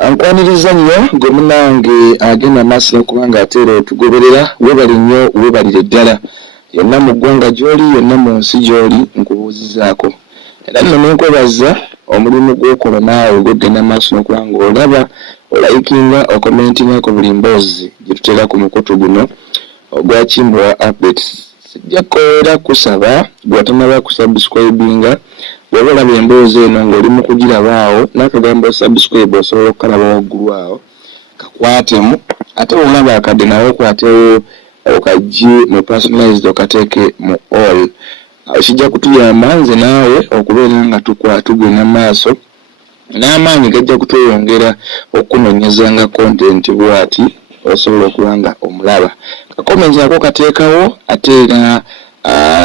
Ankwaniriza nnyo gwe munange agenda maaso kubanga ateera otugoberera webali nnyo webalire ddala yonna mu ggwanga gy'oli yonna mu nsi gy'oli nkubuuzizaako era nno nenkwebaza omulimu gw'okola naawe gw'ogenda maaso n'okubanga olaba olayikinga okomentinga ku buli mboozi gye tuteera ku mukutu guno ogwa Kimbwa Updates. Sijja kkoera kusaba bw'otanaba kusubscribinga bw'oba olaba emboozi eno ng'oli mu kugirabaawo n'akagambo subscribe osobola okukalaba waggulu awo kakwatemu ate bw'olaba akadde nawe okwatewo okagye mu personalized okateeke mu all. Kijja kutuyamba nze naawe okubeera nga tugenda maaso n'amaanyi gajja kutweyongera okunoonyezanga content bw'ati osobola okuba nga omulaba. Kakomenti nako kateekawo ate era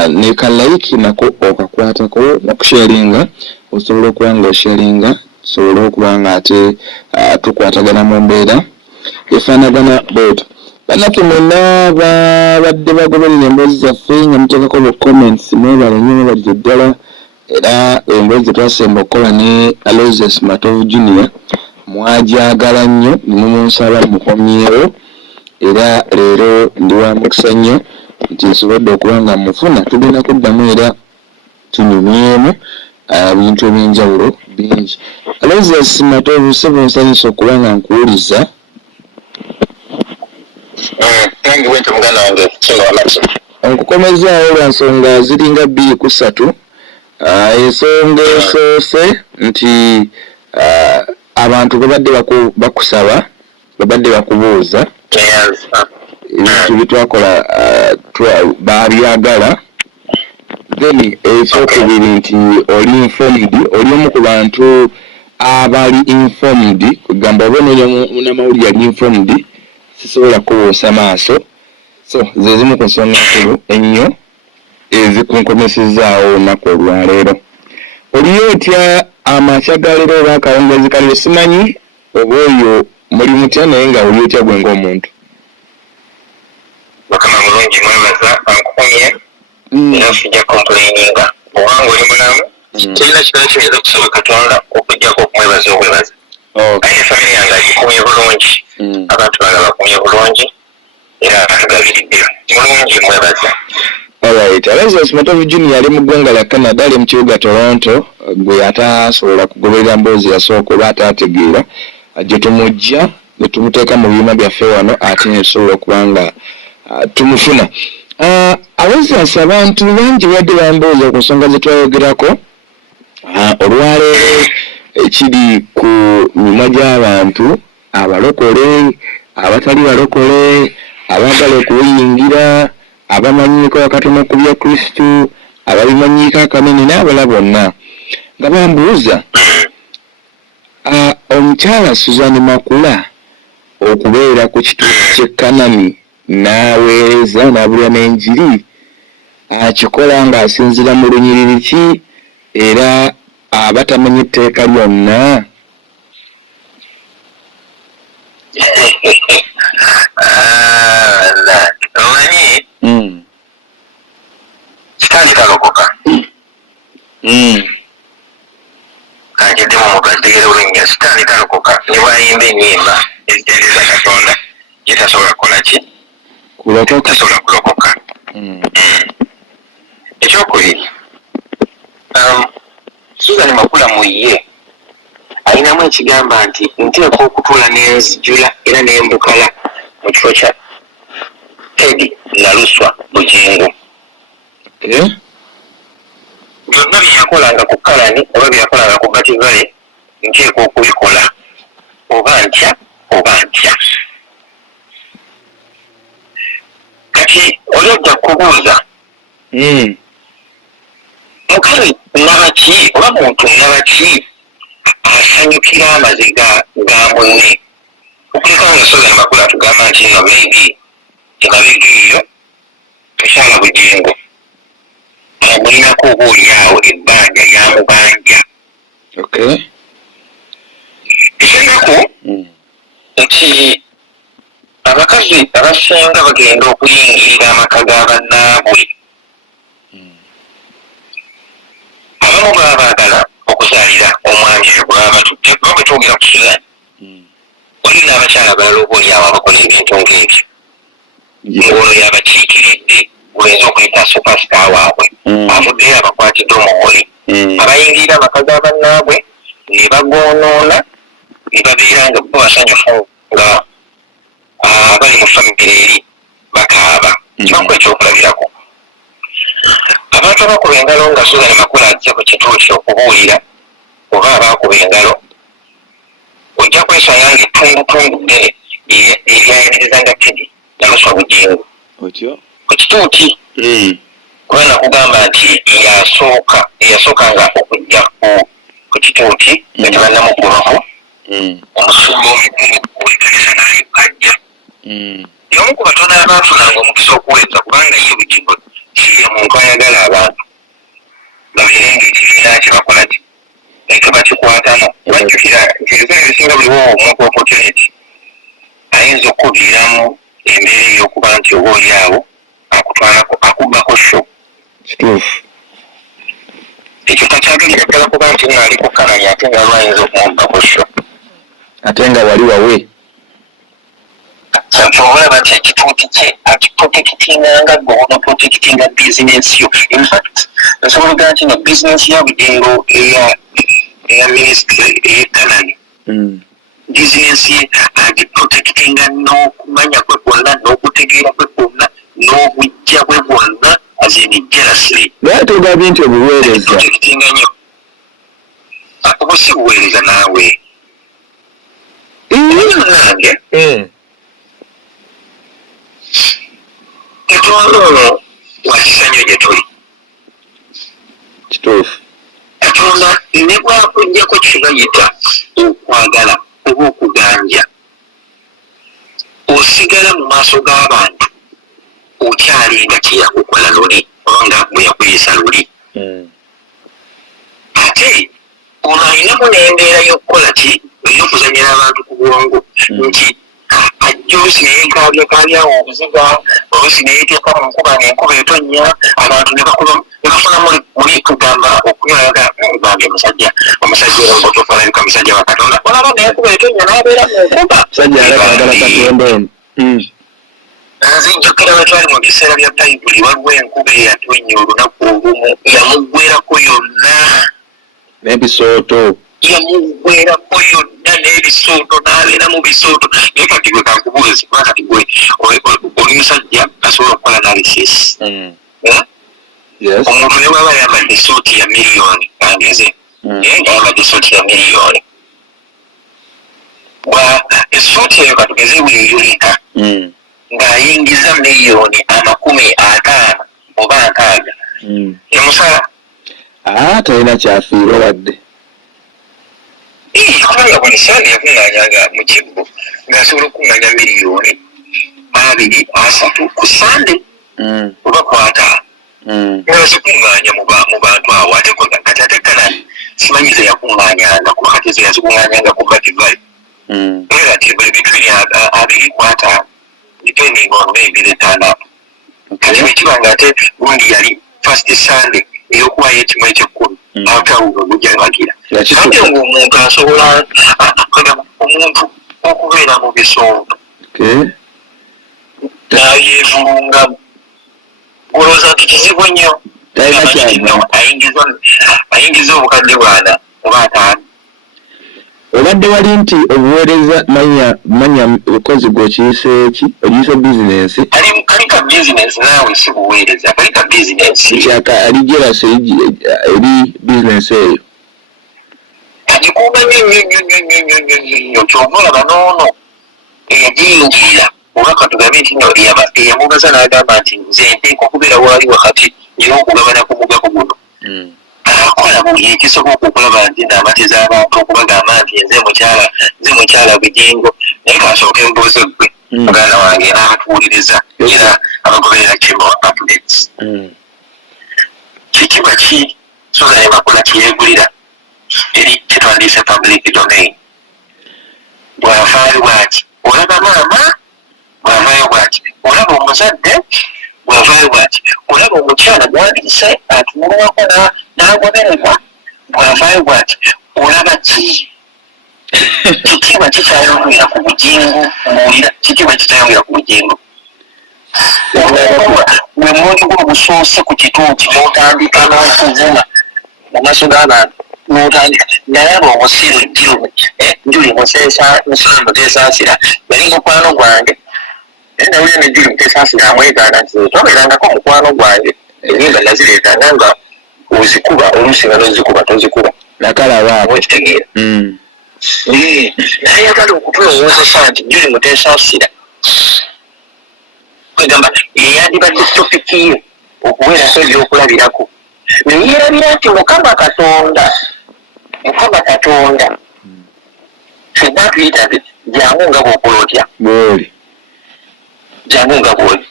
ne ka like nako okakwatako n'okusharinga osobola okuba nga osharinga osobola okuba nga ate tukwatagana mu mbeera efaanagana bwetyo. Bannaffe mwenna babadde bagoberera emboozi zaffe nga muteekako bu comments mwebale nnyo mwebalire ddala era emboozi ze twasemba okukola ne Aloysius Matovu Junior mwajagala nnyo mumunsaba mukomyewo era leero ndi wa mukisa nnyo nti nsobodde okuba nga mufuna tugenda kuddamu era tunyumyemu ebintu ebyenjawulo bingi. Aloysius Matovu sebo nsanyusa okuba nga nkuwuliza. Nkukomezaawo lwa nsonga ziringa 2-3. Ensonga esoose nti abantu babadde bakusaba babadde bakubuuza ebintu byetwakola babyagala then ekyokubiri nti oli informed oli omu ku bantu abali informed kugamba oba n'amawulire ali informed sisobola kubuusa maaso so ze zimu ku nsonga nkulu ennyo ezikunkomesezaawo olunaku olwaleero. Oliyo otya amakya ga leero oba akawungeezi kaliro simanyi oba oyo muli mutya naye nga oli otya gwe ng'omuntu. Mukama mulungi mwebaza ankukumye era sijja complaininga obanga oli mulamu kirina kirala kiyinza okusaba Katonda okuggyako okumwebaza obwebaza. Aye famire yange agikumye bulungi abantu bange bakumye bulungi era batugabiridde mulungi mwebaza. Alright, Aloysius Matovu Junior ali mu ggwanga lya Canada ali mu kibuga Toronto gwe atasobola kugoberera mboozi yasooka oba ataategeera gye tumujja ne tumuteeka mu byuma byaffe wano ate ne tusobola okuba nga tumufuna. Aloysius abantu bangi badde bambooza ku nsonga ze twayogerako olwaleero ekiri ku mimwa gy'abantu abalokole abatali balokole abaagala okuyingira abamanyiiko akatono ku bya Kristo ababimanyiiko akanene n'abala bonna nga bambuuza omukyala Suzanne Makula okubeera ku kituufu ky'Ekanani n'aweereza n'abulya n'enjiri akikola ng'asinziira mu lunyiriri ki era abatamanya etteeka lyonna. Sitani kalokoka kanjeddemu mugategeera olunya sitani kalokoka ne bwayimba ennyimba ezitendeza Katonda ye tasobola kukola ki tasobola kulokoka. Ekyokubiri Suzanne Makula mu ye alinamu ekigamba nti nteeka okutuula n'enzijula era n'embukala mu kifo kya Teddy Naluswa Bugingo. Byonna byeyakolanga ku Kalani oba byeyakolanga ku Bativale nteeka okubikola oba ntya oba ntya. Kati oli ojja kubuuza mukazi nabaki oba muntu nabaki asanyukira amaziga ga munne okulekawo nga Suzanne Makula tugamba nti no maybe emabega eyo Mukyala Bugingo amulinako oba oliawo ebbanja lyamubanja. Ekyendako nti abakazi abasinga bagenda okuyingirira amaka ga bannaabwe abamu baba baagala okuzaalira omwami bwaba tutte bwe twogera ku Suzanne oli n'abakyala balala oba oli abo abakola ebintu ng'ebyo ng'olwo yabakiikiridde oyinza okuyita superstar waabwe avuddeyo abakwatidde omuwoli abayingirira amaka ga bannaabwe ne bagoonoona ne babeera nga bo basanyufu nga abali mu famire eri bakaaba kibakuba ekyokulabirako abantu abakuba engalo nga Susan Makula azze ku kituuki okubuulira oba abaakuba engalo ojja kwesanga nga ettundutundu ddene eryayimiriza nga Teddy Namuswa Bugingo ku kituuti kuba nakugamba nti eyasookanga okujja ku kituuti nga tebannamugulaho omusumba omukulu ow'ekkanisa naye kajja y'omu ku batono abaafunanga omukisa okuweza kubanga ye Bugingo kiye muntu ayagala abantu babeere ng'ekibiina kye bakola ki naye bakikwatamu bajjukira nti ebiseera ebisinga buliwo omuntu opportunity ayinza okukuviiramu embeera ey'okuba nti oba oli awo akutwalako akubbako sho ekyo takyagalira ddala kuba nti ngaali kukkananya ate nga lwayinza okumubbako sho ate nga wali wawe olaba nti ekituuti kye akiprotekitinganga gona protekitinga bizinensi yo infact nsobola ogaa nti nga bizinensi ya Bugingo eya minisitule ey'ekkanani bizinensi ye agiprotekitinga n'okumanya kwe kwonna n'okutegeera kwe kwonna n'obujja bwe bwonna azini jealously naye togambye nti obuweereza protekitinga nnyo oba si buweereza naawe nange Katonda ono wakisanyo gye tuli kituufu Katonda ne bwakujjako kibayita okwagala oba okuganja osigala mu maaso g'abantu okyalinga kyeyakukola luli oba nga bwe yakuyisa luli ate ono alinamu n'embeera y'okukola ki ey'okuzanyira abantu ku bwongo nti ajja oluusi neyeekabyekabyawo obuziga oluusi neyeteeka mu nkuba n'enkuba etonnya abantu ne bafuna muli kugamba okunyolaga gambye omusajja era obotofu alabika musajja wa Katonda olaba n'enkuba etonnya n'abeera mu nkuba musajja alagala Katonda ono nze njjukira bwe twali mu biseera bya Bayibuli waliwo enkuba eyatonnya olunaku olumu yamuggwerako yonna n'ebisooto yamuggwerako yonna n'ebisooto n'abeera mu bisooto naye kati gwe kankubuuzi kuba kati gwe oli musajja asobola okukola analysis omuntu ne bwaba yambadde esuuti ya miliyoni kangeze naye nga yambadde esuuti ya miliyoni esuuti eyo katugeze bweyoleka ng'ayingiza miliyoni 50 oba 60 emusala talina kyafiirwa wadde kubanga buli saala yakuŋŋaanyanga mu kibbo ng'asobola okuŋŋaanya miliyoni 2-3 ku sande oba kwata ng'azikuŋŋaanya mu bantu awo ate kati ate Kanani simanyize yakuŋŋaanyanga kuba kati ze yazikuŋŋaanyanga ku Bativali era ati buli between 2-5 depending on maybe the turn up kati bwekiba nga ate gundi yali first Sunday ey'okuwayo ekimu eky'ekkumi n'atawuga gujjalagira ate ng'omuntu asobola omuntu okubeera mu bisooto n'ayeevulungamu olowooza nti kizibu nnyo ayingiza obukadde 4 oba 5 obadde wali nti obuweereza manya bukozi gw'okiyise eki ogiyise bizinensi kalika bizinensi naawe si buweereza kalika bizinensi kyaka ali jealous eri bizinensi eyo agikuuba nnyo kyova olaba n'ono eyagiyingirira oba katugambe nti no eyamugaza n'agamba nti nze nteeka okubeera waali wakati nina okugabana ku mugabo guno akola buli ekisoboka okulaba nti n'amateza abantu okubagamba nti nze mukyala Bugingo naye kasooke mbuuze gwe muganda wange n'abatuwuliriza era abagoberera kimo updates kikiba ki Susan Makula kyeyeegulira eri kyetwandiise public domain bw'avaayo bw'ati olaba maama bw'avaayo bw'ati olaba omuzadde bw'avaayo bw'ati olaba omukyala gwandise atunulwako n'agobererwa bw'avaayo bw'ati olaba ki kitiibwa kikyayongera ku bugingo muwulira kitiibwa kikyayongera ku bugingo bwe muntu gwo busoose ku kituuti n'otandika n'okuvuma mu maaso g'abantu n'otandika naye aba omusiru njuli musiru muteesaasira yali mukwano gwange naye nawulira ne juli muteesaasira amwegaana nti tobeerangako mukwano gwange enyimba nazireetanga nga ozikuba oluusi nga nozikuba tozikuba nakalabaako okitegeera nayagala okutulowooza nti juli muteesaasira kwegamba yeyandibadde topiki ye okuweerako ebyokulabirako naye yerabira nti mukama katonda fenna tuyita nti jangu nga bwokola otya bwoli jangu nga bwoli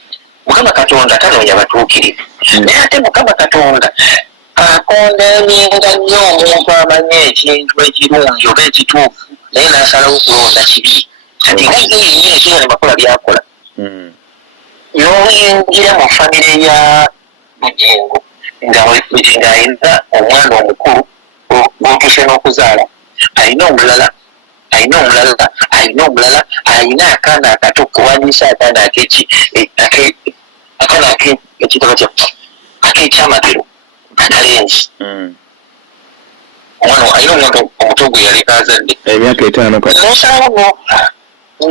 mukama katonda tanoonya batuukirivu naye ate mukama katonda akondeninga nnyo omuntu amanye ekintu ekirungi oba ekituufu naye n'asalawo okulonda kibi kati nga yenyini ekiyo ne bakola byakola n'oyingira mu famire ya bugingo ng'ayina omwana omukulu gw'otuuse n'okuzaala ayina omulala ayina akaana akato kuwandiisa akaana ak'ekyamagero akalenzi omwana ayina omwana omuto gwe yali kazadde emyaka 5 kati nosalawo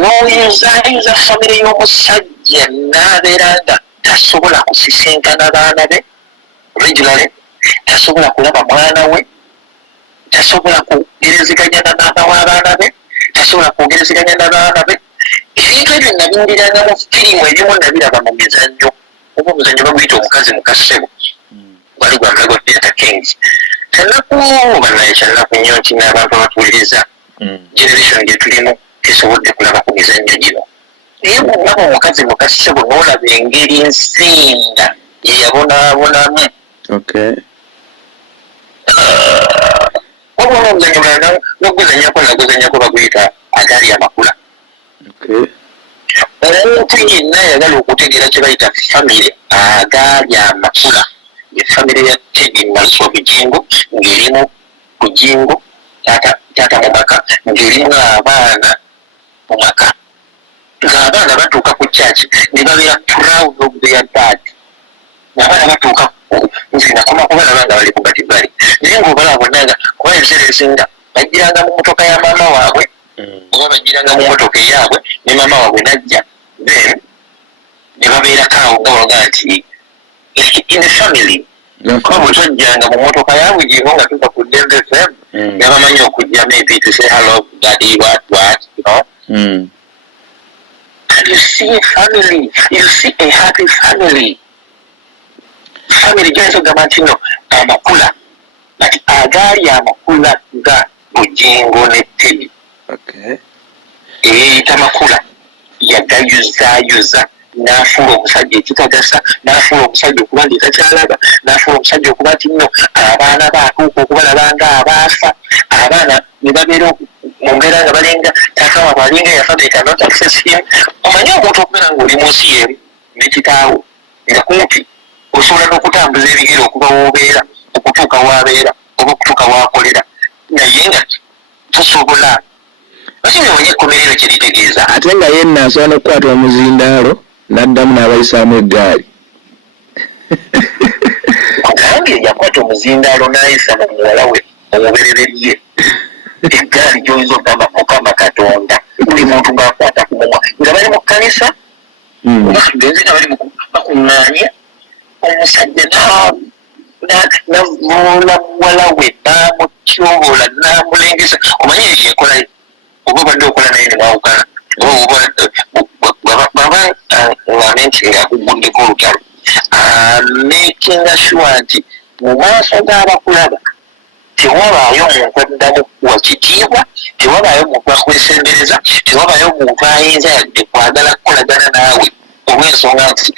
n'oyuzaayiza famire y'omusajja n'abeera nga tasobola kusisinkana baana be originally tasobola kulaba mwana we tasobola kugereziganya na maama w'abaana be tasobola kwogereziganya n'abaana be ebintu ebyo nabindiranga mu firimu ebimu nabiraba mu mizannyo oba omuzannyo baguyita omukazi mukasebo wali gwa mulago theatre kings kyanakuba naye kyanaku nnyo nti n'abantu abatuwuliriza generation gye tulimu tesobodde kulaba ku mizannyo gino naye bwolaba omukazi mukasebo n'olaba engeri nsinda ye yabonaabonamu wabona omuzannyo mulala noguzanyako baguyita agaali amakula omuntu yenna ayagala okutegeera kye bayita famire agaali amakula efamire ya Teddy Maliso Bugingo ng'erimu Bugingo taata mu maka ng'erimu abaana mu maka ng'abaana batuuka ku church ne babeera proud of their dad ng'abaana batuuka nze nakoma kubalaba nga bali ku batibali naye ng'obalaba bonna nga kuba ebiseera ebisinga bajjiranga mu motoka ya maama waabwe oba bajjiranga mu motoka eyaabwe ne maama waabwe najja then ne babeerako awo nga baloga nti in the family bwe tojjanga mu motoka yaabwe giho nga tuva ku Dembe FM ne bamanyi okujja maybe to say hello daddy what you know and you see a family, you see a happy family gyayinza okugamba nti no amakula kati agaali amakula nga Bugingo ne Teddy eyeyita makula yagayuzaayuza n'afuula omusajja ekitagasa n'afuula omusajja okuba nti takyalaba n'afuula omusajja okuba nti nno abaana baatuuka okubalaba nga abaafa abaana ne babeera mu mbeera nga balinga taata waabwe alinga yafa they cannot access him omanyi omuntu okubeera ng'oli mu nsi y'emu n'ekitaawo nga kumpi osobola n'okutambuza ebigere okuba w'obeera okutuuka w'abeera oba okutuuka w'akolera naye nga tosobola basibye manye ekkomerero kye litegeeza ate nga yenna asobola n'okukwata omuzindaalo n'addamu n'abayisaamu eggaali ogambye yakwata omuzindaalo n'ayisa mu muwala we omubereberye eggaali gy'oyinza okugamba mukama katonda buli muntu ng'akwata ku mumwa nga bali mu kkanisa bagenze nga bali bakuŋŋaanya omusajja navuula muwala we n'amutyoola n'amulengesa omanyi eyo yenkolayo oba obadde okola naye ne mwawukana baba ngame nti ng'akuguddeko olutalo makinga sure nti mu maaso g'abakulaba tewabaayo omuntu addamu kuwa kitiibwa tewabaayo omuntu akwesembereza tewabaayo omuntu ayinza yadde kwagala kukolagana naawe olw'ensonga nti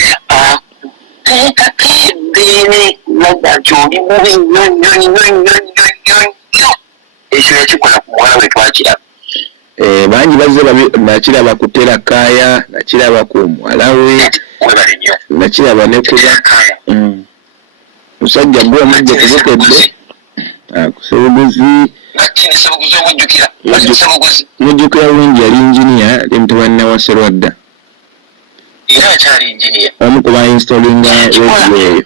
teekako ebbeere laga nti oli mubi nnyo nnyo nnyo nnyo nnyo nnyo nnyo ekyo yakikola ku muwala we twakiraba bangi bazze nakiraba ku Terakaaya nakiraba ku muwala we nakiraba ne kuba musajja gwe omujja kubukedde akusoboguzi kini sabuguzi omujjukira sabuguzi mujjukira bulungi yali engineer limutabanna wa Serwadda era akyali engineer omu ku bainstolinga radio eyo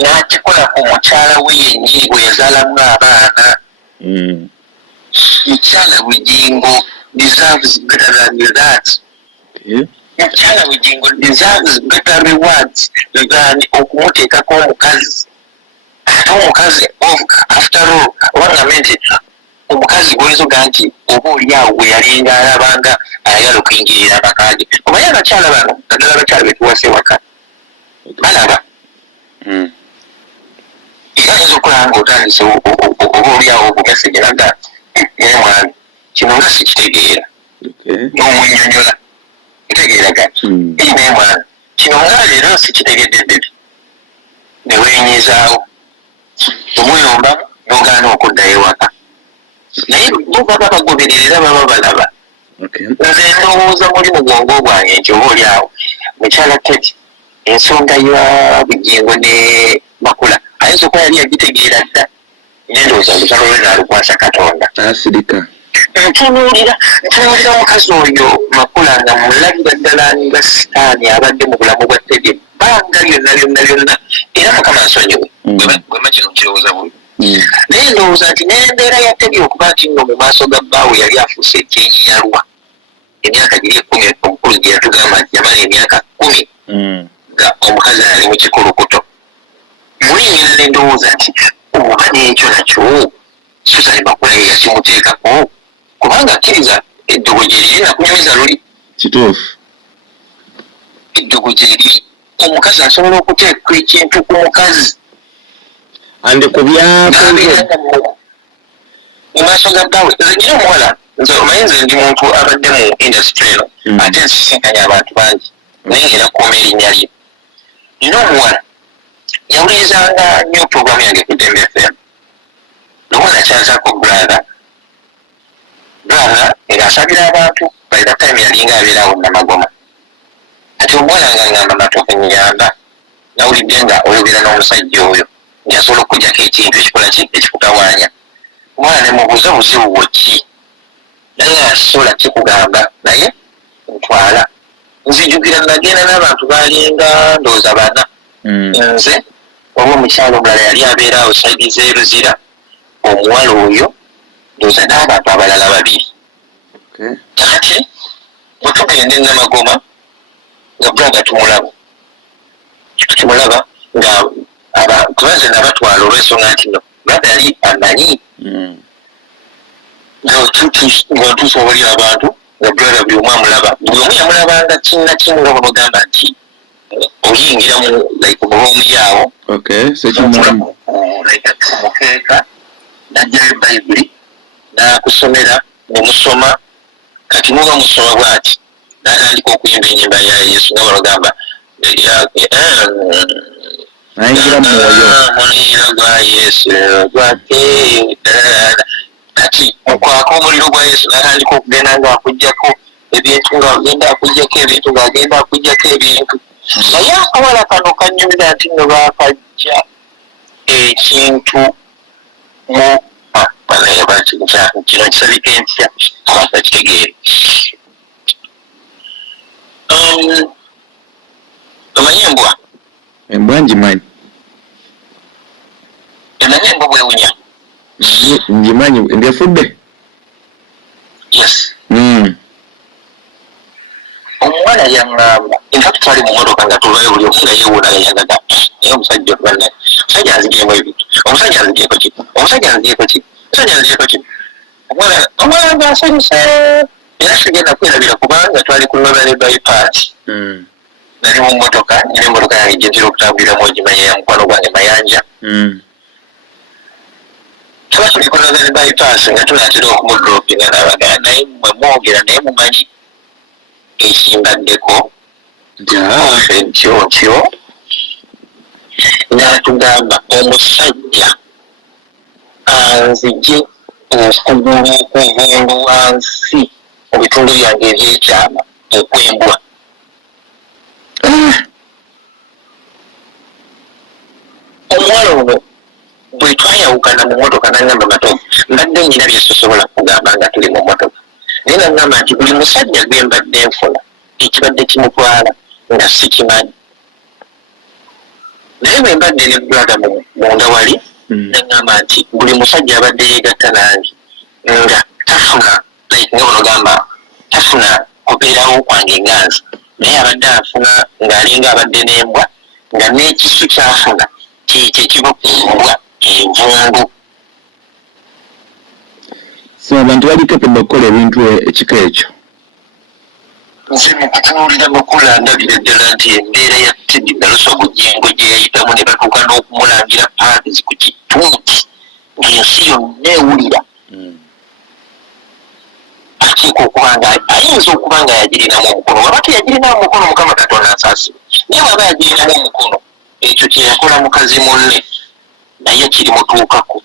n'akikola ku mukyala we yennyini gwe yazaalamu abaana mukyala Bugingo deserves better than that. Mukyala Bugingo deserves better rewards than okumuteekako omukazi ate omukazi after all wangamente omukazi gwezoga nti oba oliawo gwe yalinga alabanga ayagala okuyingirira abakaage obaye abakyala bano naddala abakyala betuwase waka balaba era ayinza okulanga otandise oba oliawo obumeseje naga naye mwami kino nga sikitegeera n'omunyonyola ntegeeraga naye mwami kino nga leero sikitegeddeddebi ne weenyezaawo omuyomba n'ogaana okuddayo waka naye bo baba bagobererera baba balaba nze ndowooza muli mugongo gwange nti oba oliawo mukyala Keti ensonga ya Bugingo ne Makula ayinza okuba yali agitegeera dda nendowooza olutalo lwe naalukwasa Katonda asirika ntunuulira omukazi oyo Makula nga mulabira ddala nga sitaani abadde mu bulamu bwa Teddy banga byonna era Mukama nsonyiwe bwema kino nkirowooza buli naye ndowooza nti n'embeera ya Teddy okuba nti nno mu maaso ga bbaawe yali afuuse ekyenyalwa emyaka giri 10 omukulu gye yatugamba nti yamala emyaka 10 nga omukazi ali mu kikulukuto mulinyera n'endowooza nti oba n'ekyo nakyo Susan Makula yakimuteekako kubanga akkiriza eddogo gye liri nakunyumiza luli kituufu eddogo gye liri omukazi asobola okuteeka ekintu ku mukazi andi ku byakoze mu maaso ga bbaawe nze nyina omuwala nze omanyi nze ndi muntu abadde mu industry eno ate nsisinkanya abantu bangi naye ngera kuuma erinnya lye nina omuwala yawulirizanga nnyo programu yange ku Dembe FM nomuwala kyazaako brother ng'asabira abantu by that time yalinga abeerawo Namagoma ati omuwala nga ngamba matoke nyamba nawulidde nga oyogera n'omusajja oyo njasobola okujjako ekintu ekikola ki ekikutawaanya omwana ne mubuuza buzibu bwo ki naye asobola kikugamba naye ntwala nzijukira nagenda n'abantu balinga ndowooza bana nze oba omukyalo omulala yali abeeraawo saidi z'eruzira omuwala oyo ndowooza n'abantu abalala babiri kati bwe tugenda e Namagoma nga brother tumulaba nga tubanze nabatwala olw'ensonga nti no brother yali amanyi ng'otuusa obali abantu nga brother buli omu amulaba buli omu yamulabanga kinnakimu nga bwabagamba nti oyingira mu omulomu yaawo mukeeka najjayo ebayibuli n'akusomera nemusoma kati muba musoma bwati n'atandika okuyimba ennyimba ya Yesu nga balagamba muliro gwa Yesu gwake kati mukwaka omuliro gwa Yesu n'atandika okugenda ng'akuggyako ebintu ng'agenda akuggyako ebintu ng'agenda akuggyako ebintu naye akawala kano kannyumira nti nno baakajja ekintu mu kino kisabika entya abantu bakitegeere omanyi embwa ngimanyi emanyi embwa bwewunya ngimanyi ndefudde yes omuwala yaŋŋamba infact twali mu motoka nga tuvayo buli omu nga yeewuuna yayangaga naye omusajja otubanna omusajja anzigyemu ebintu omusajja anzigyeko ki omwana ng'asanyuse era sigenda kwerabira kubanga twali ku Northern bypass nali mu motoka nina emmotoka yange gyentera okutambuliramu ogimanya ya mukwano gwange Mayanja tuba tuli ku Northern bypass nga tunatera okumudropinga n'abagana naye mwe mwogera naye mumanyi ekimbaddeko ntyo n'atugamba omusajja anzigye okugulu okuvundu wansi mu bitundu byange ebyekyama okwembwa omuwala ono bwe twayawukana mu mmotoka n'angamba Matovu mbadde nyina byesosobola kugamba nga tuli mu mmotoka naye n'angamba nti buli musajja gwe mbadde nfuna ekibadde kimutwala nga sikimanyi naye bwe mbadde ne brother munda wali n'angamba nti buli musajja abadde yeegatta nange nga tafuna like nga onogamba tafuna kubeerawo kwange nganzi naye abadde afuna ng'alinga abadde n'embwa nga n'ekisu kyafuna kyekiva ku mbwa envundu. So abantu bali capable okukola ebintu ekika ekyo. Nze mu kutunuulira Makula ndabira ddala nti embeera ya Teddy Naluso Bugingo gye yayitamu ne batuuka n'okumulangira paadis ku kitunti ng'ensi yonna ewulira akiika okuba nga ayinza okuba nga yagirinamu omukono waba teyagirinamu omukono Mukama Katonda asaasira naye waba yagirinamu omukono ekyo kye yakola mukazi munne naye kirimutuukako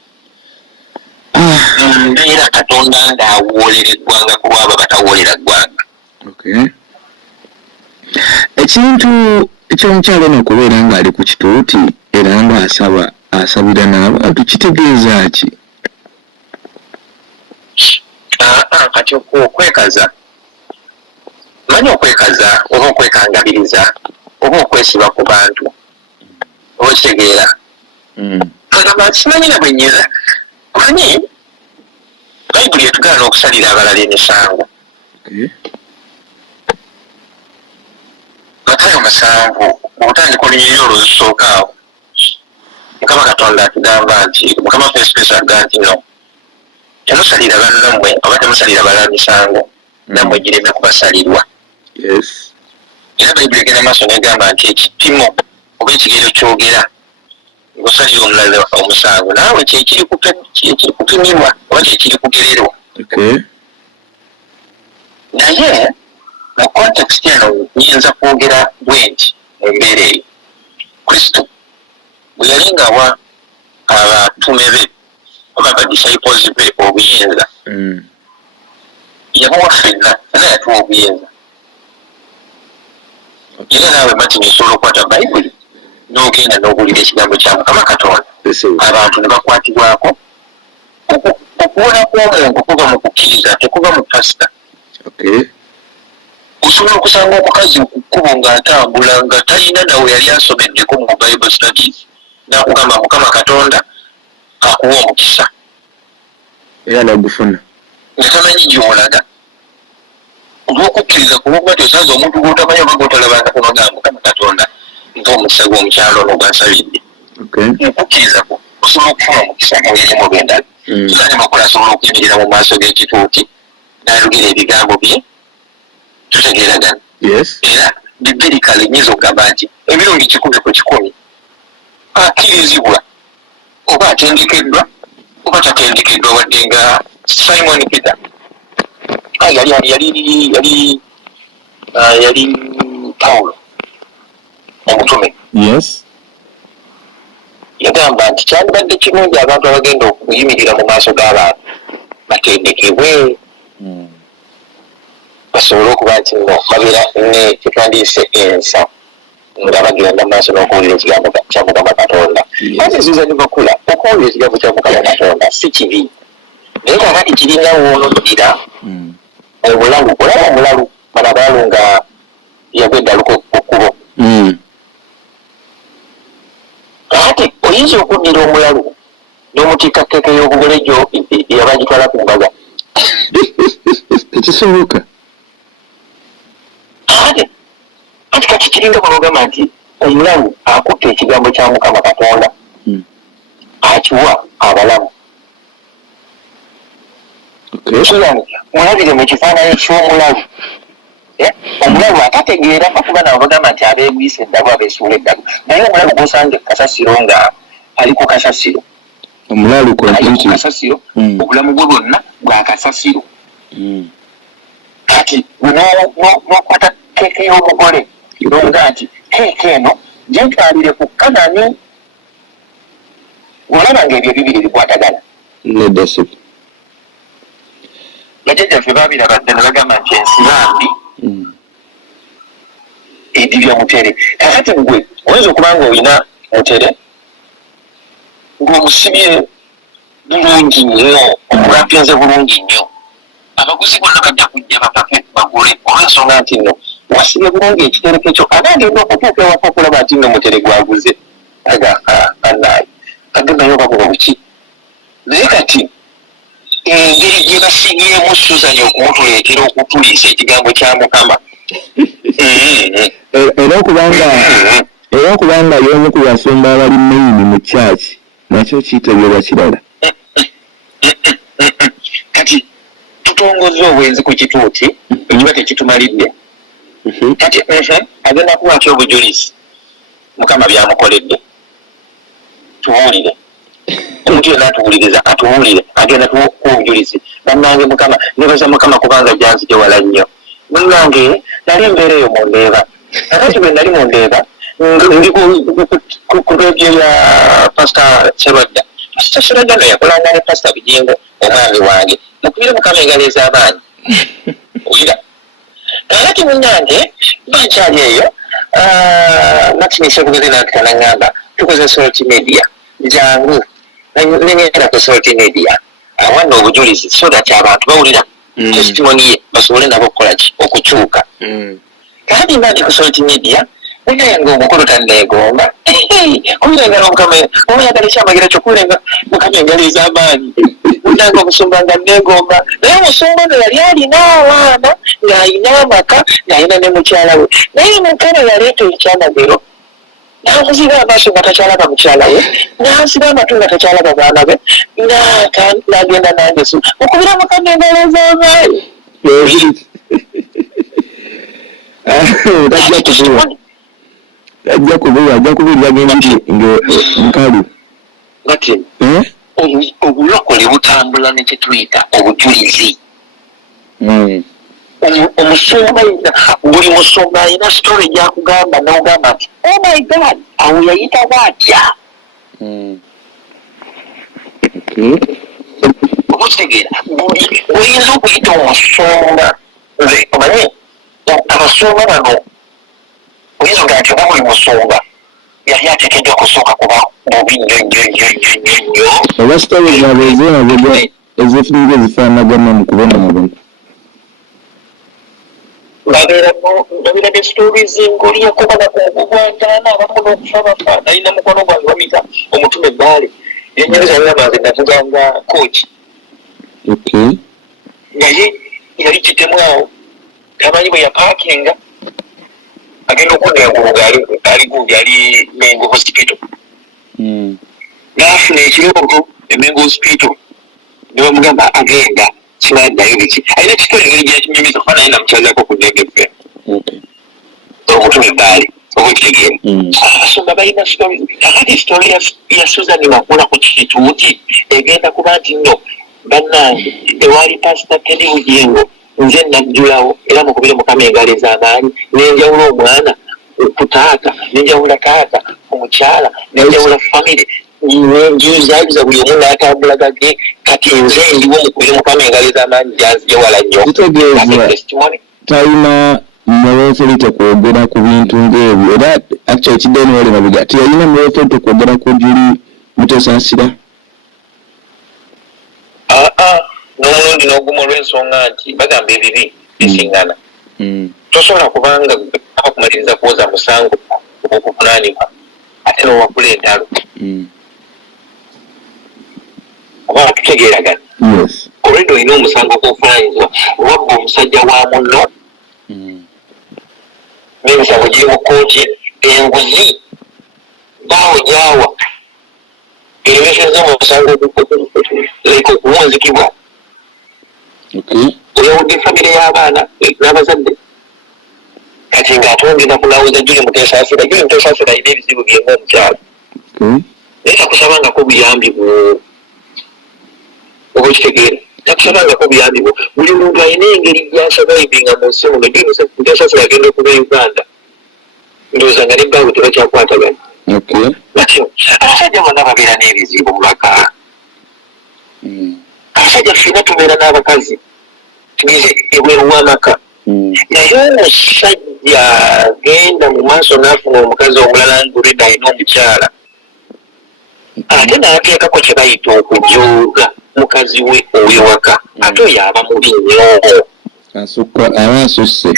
mbeera Katonda ng'awoolera eggwanga ku lwabo batawoolera ggwanga. Ekintu eky'omukyalo ono okubeera ng'ali ku kituuti era ng'asabira n'abantu kitegeeza ki? Kati okwekaza manyi okwekaza oba okwekangabiriza oba okwesiba ku bantu oba kitegeera kagamba simanyi na bwe nnyeza manyi bayibuli etugaana okusalira abalala emisango Matayo 7 obutandika olunyiriri oluzisooka awo Mukama Katonda atugamba nti Mukama Fesipesi agamba nti no temusalira bannammwe oba temusalira balala misango nammwe gireme kubasalirwa. Era bayibuli egenda maaso negamba nti ekipimo oba ekigero kyogera ng'osalira omulala omusango naawe kyekiri kupimirwa oba kyekiri kugererwa. Naye mu context eno nyinza kwogera bwe nti mu mbeera eyo Kristo bwe yali ng'awa abatume be oba badisciples be obuyinza yabuwa ffenna era yatuwa obuyinza era naawe mati nsobola okukwata bayibuli n'ogenda n'obuulira ekigambo kya Mukama Katonda abantu ne bakwatibwako okuwona kw'omuntu kuva mu kukkiriza tekuva mu pasita. Osobola okusanga omukazi ku kkubo ng'atambula nga talina nawe yali asomeddeko mu Bible studies n'akugamba Mukama Katonda akuwa omukisa era n'ogufuna nga tamanyi gy'olaga olw'okukkiriza kuba tosaza omuntu gw'otamanyi oba gw'otalabanga kunogamba Mukama Katonda ng'omukisa gw'omukyalo ono gwansabidde okukkiriza kwo osobola okufuna omukisa mu ngeri mu bw'endala era Makula asobola okuyimirira mu maaso g'ekituuti n'alugira ebigambo bye tutegeeragana era bibirikale nyiza okugamba nti ebirungi 10 ku 10 akkirizibwa oba atendekeddwa oba tatendekeddwa wadde nga Simon Peter yali Paulo omutume yagamba nti kyandibadde kirungi abantu abagenda okuyimirira mu maaso g'abantu batendekebwe basobole okuba nti no babeera ne kyetwandiise ensa nga bagenda mu maaso n'okuwulira ekigambo kya Mukama Katonda. Ate nziza ne Makula okuwulira ekigambo kya Mukama Katonda si kibi naye kakati kirina woonoddira obulalu olaba omulalu bano abalalu nga yagwedde aluka ku kkubo kakati oyinza okuddira omulalu n'omutikka kkeke y'obugole gyo yabagitwala ku mbaga ekisoboka ati kati kiringa balogamba nti omulalu akutta ekigambo kya Mukama Katonda akiwa abalamu kirani mulabire mu kifaananyi ky'omulalu omulalu atategeera bakuba nabo bagamba nti abeegwisa eddalu abeesuula eddalu naye omulalu gw'osanga kasasiro nga ali ku kasasiro omulalu kasasiro obulamu bwe bwonna bwa kasasiro kati n'okwata keeke y'omugole nonga nti keeke eno gyentwalire ku Kanani olaba ng'ebyo bibiri bikwatagana bajjajjaffe baabirabadde ne bagamba nti ensi bambi edibya mutere kakati gwe oyinza okuba nga olina mutere ng'omusibye bulungi nnyo omulampyanze bulungi nnyo abaguzi bonna bajja kujja bapake bagule olw'ensonga nti nno wasibye bulungi ekitereko ekyo anaagenda okutuuka ewaka kulaba nti nno mutere gwaguze aganaye kagenayo babuba buki naye kati engeri gye basibyemu Susan okumutuleetera okutuliisa ekigambo kya Mukama era okubanga y'omu ku basumba abali maini mu church nakyo kiyitebwa kirala kati tutongoza obwenzi ku kituuti ekiba tekitumalidde kati agenda kuwaako obujulizi Mukama byamukoledde tuwulire omuntu yonna atuwuliriza atuwulire agenda kuwa obujulizi bannange Mukama nebaza Mukama kubanga gyanzije wala nnyo munnange nali embeera eyo mundeeba akati bwe nali mundeeba ndi ku reediyo ya Pastor Serwadda Pastor Serwadda no yakolanga ne Pastor Bijingo omwami wange mukubire Mukama engalo ez'abaana owulira kakati munnange bankyali eyo nakinyisa obugezi nakitanaŋŋamba tukoze social media jangu nenyera ku social media awanna obujulizi so that abantu bawulira testimony ye basobole nabo okukolaki okukyuka kandi mbandi ku social media unayenga omukulu tanneegomba kubirenga n'omukama omuyagala ekyamagero kyo kubirenga Mukama engalo ez'amaanyi unanga omusumba nga nneegomba naye omusumba ono yali alina abaana ng'alina amaka ng'alina ne mukyala we naye mukama yaleeta ekyamagero n'amuziba amaaso nga takyalaba mukyala we n'asiba amatu nga takyalaba baana be n'agenda nangesu okubira Mukama engalo ez'amaanyi ajja kubulira ng'ebiri nkalu kati obulokole butambula ne kyetuyita obujulizi omusumba buli musumba alina story gyakugamba n'ogamba nti oh my God awo yayita bwatya okukitegeera buli oyinza okuyita omusumba nze omanyi abasumba bano oyinza ogaa nti oba buli musumba yali ateekeddwa okusooka kuba bubi nnyo oba story zaabwe ezirabega ezifunire ezifaanagana mu kubona mu buno babeera ne stories ng'oliyakobana kugwantaana abamu n'okufa bafa nalina mukono gwange bamita omutume ebbaale yenyereza nnamanze natuganga coach naye yali kitemu awo tamanyi bwe yapaakinga agenda okudda enguluga ali gundi ali Mengo hospital n'afuna ekirooto eMengo hospital ne bamugamba agenda kimaddayo biki alina kikola engeri gyakinyumiza kuba naye namukyazako ku Ndege FM omutume ebbaali oba ekitegeera abasumba balina story kakati story ya Susan Makula ku kituuti egenda kuba nti nno bannange ewali Pastor Teddy Bujengo nze najjulawo era mukubire Mukama engalo ez'amaanyi nenjawula omwana ku taata nenjawula taata omukyala nenjawula famire nenjuzajuza buli omu n'atambulaga ge kati nze ndiwo mukubire Mukama engalo ez'amaanyi gyanzije wala nnyo talina muloferi tekwogera ku bintu ng'ebyo era actually kiddeni wale mabiga tiyalina muloferi tekwogera ku Juli Mutesaasira n'omulundi n'ogumu olw'ensonga nti bagamba ebibi bisingana tosobola kubanga abakumaliriza kuwoza musango okuvunaanibwa ate n'owakula entalo oba tutegeeragana olwedde olina omusango gw'okuvunaanyizibwa wabba omusajja wa munno n'emisango giri mu kkooti enguzi baawo gyawa ebimeseza omusango leka okuwunzikibwa oyawudde famire y'abaana n'abazadde kati ng'atongera kulawuza Juli Mutesaasira alina ebizibu byemu omukyalo naye takusabangako buyambi bwo oba okitegeera takusabangako buyambi bwo buli muntu alina engeri gy'asurviving mu nsi muno Juli Mutesaasira agenda okuba Uganda ndowooza nga nebbaawe tebakyakwatagana batyo abasajja bonna babeera n'ebizibu mu maka abasajja ffenna tubeera n'abakazi tugeze ebweru w'amaka naye omusajja agenda mu maaso n'afuna omukazi omulala ng'olwedda alina omukyala ate n'ateekako kye bayita okujooga mukazi we ow'ewaka ate oyo aba mubi nnyo aba asusse.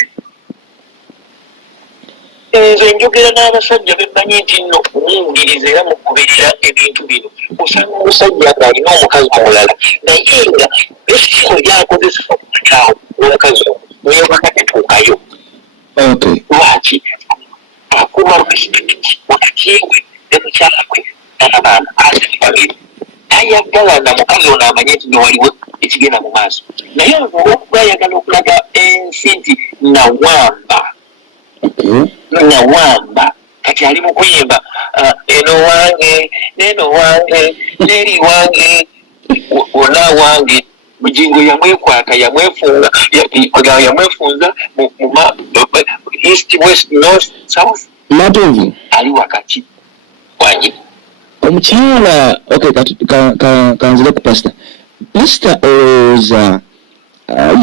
Nze njogera n'abasajja bemmanyi nti nno muwuliriza era mugoberera ebintu bino osanga omusajja ng'alina omukazi omulala naye nga ekikiko lyakozesa okutaawo n'omukazi ow'ewaka tetuukayo. Lwaki akuma respect wakati we ne mukyala we n'abaana asifamire tayagala na mukazi ono amanye nti nowaliwo ekigenda mu maaso naye olwokuba ayagala okulaga ensi nti nawamba kati ali mu kuyimba eno wange neno wange neri wange wona wange bugingo yamwekwata yamwefunza mu east west north south Matovi ali wakati wange omukyala kanzire ku pasita olowooza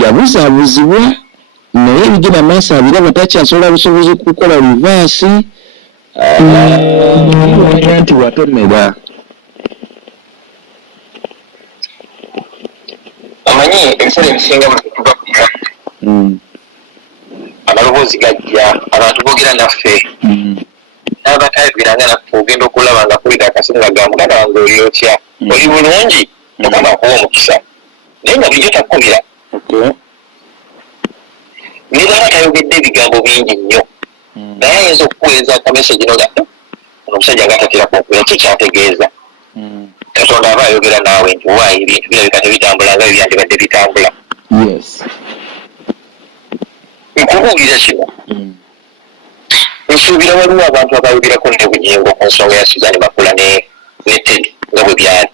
yabuzaabuzibwa naye ebigenda maaso abiraba takyasobola busobozi kukola rivaasi nti watomera amanyi ebiseera ebisinga bwetuva kuira amaloboozi gajja abantu boogera naffe n'abatayogera nga naffe ogenda okulaba nga kulira akasinga ga muganda wange oli otya oli bulungi mukama akuwa omukisa naye nga bulijjo takkubira ne baba tayogedde ebigambo bingi nnyo naye ayinza okukuweereza akamesegi no nga omusajja agatatera kunkubira kikyategeeza katonda aba ayogera naawe nti waayi ebintu birabika tebitambula nga byandibadde bitambula. Nkubuulira kino nsuubira waliwo abantu abayogerako ne bugingo ku nsonga ya Suzan Makula ne Ted nga bwe byali.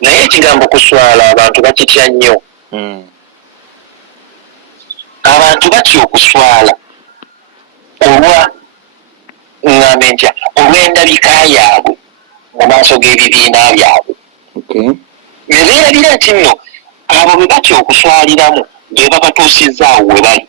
Naye ekigambo kuswala abantu bakitya nnyo. Abantu batya okuswala olwa ngambe ntya olw'endabika yaabwe mu maaso g'ebibiina byabwe. Ne beerabira nti nno abo be batya okuswaliramu be babatuusizaawo we bali.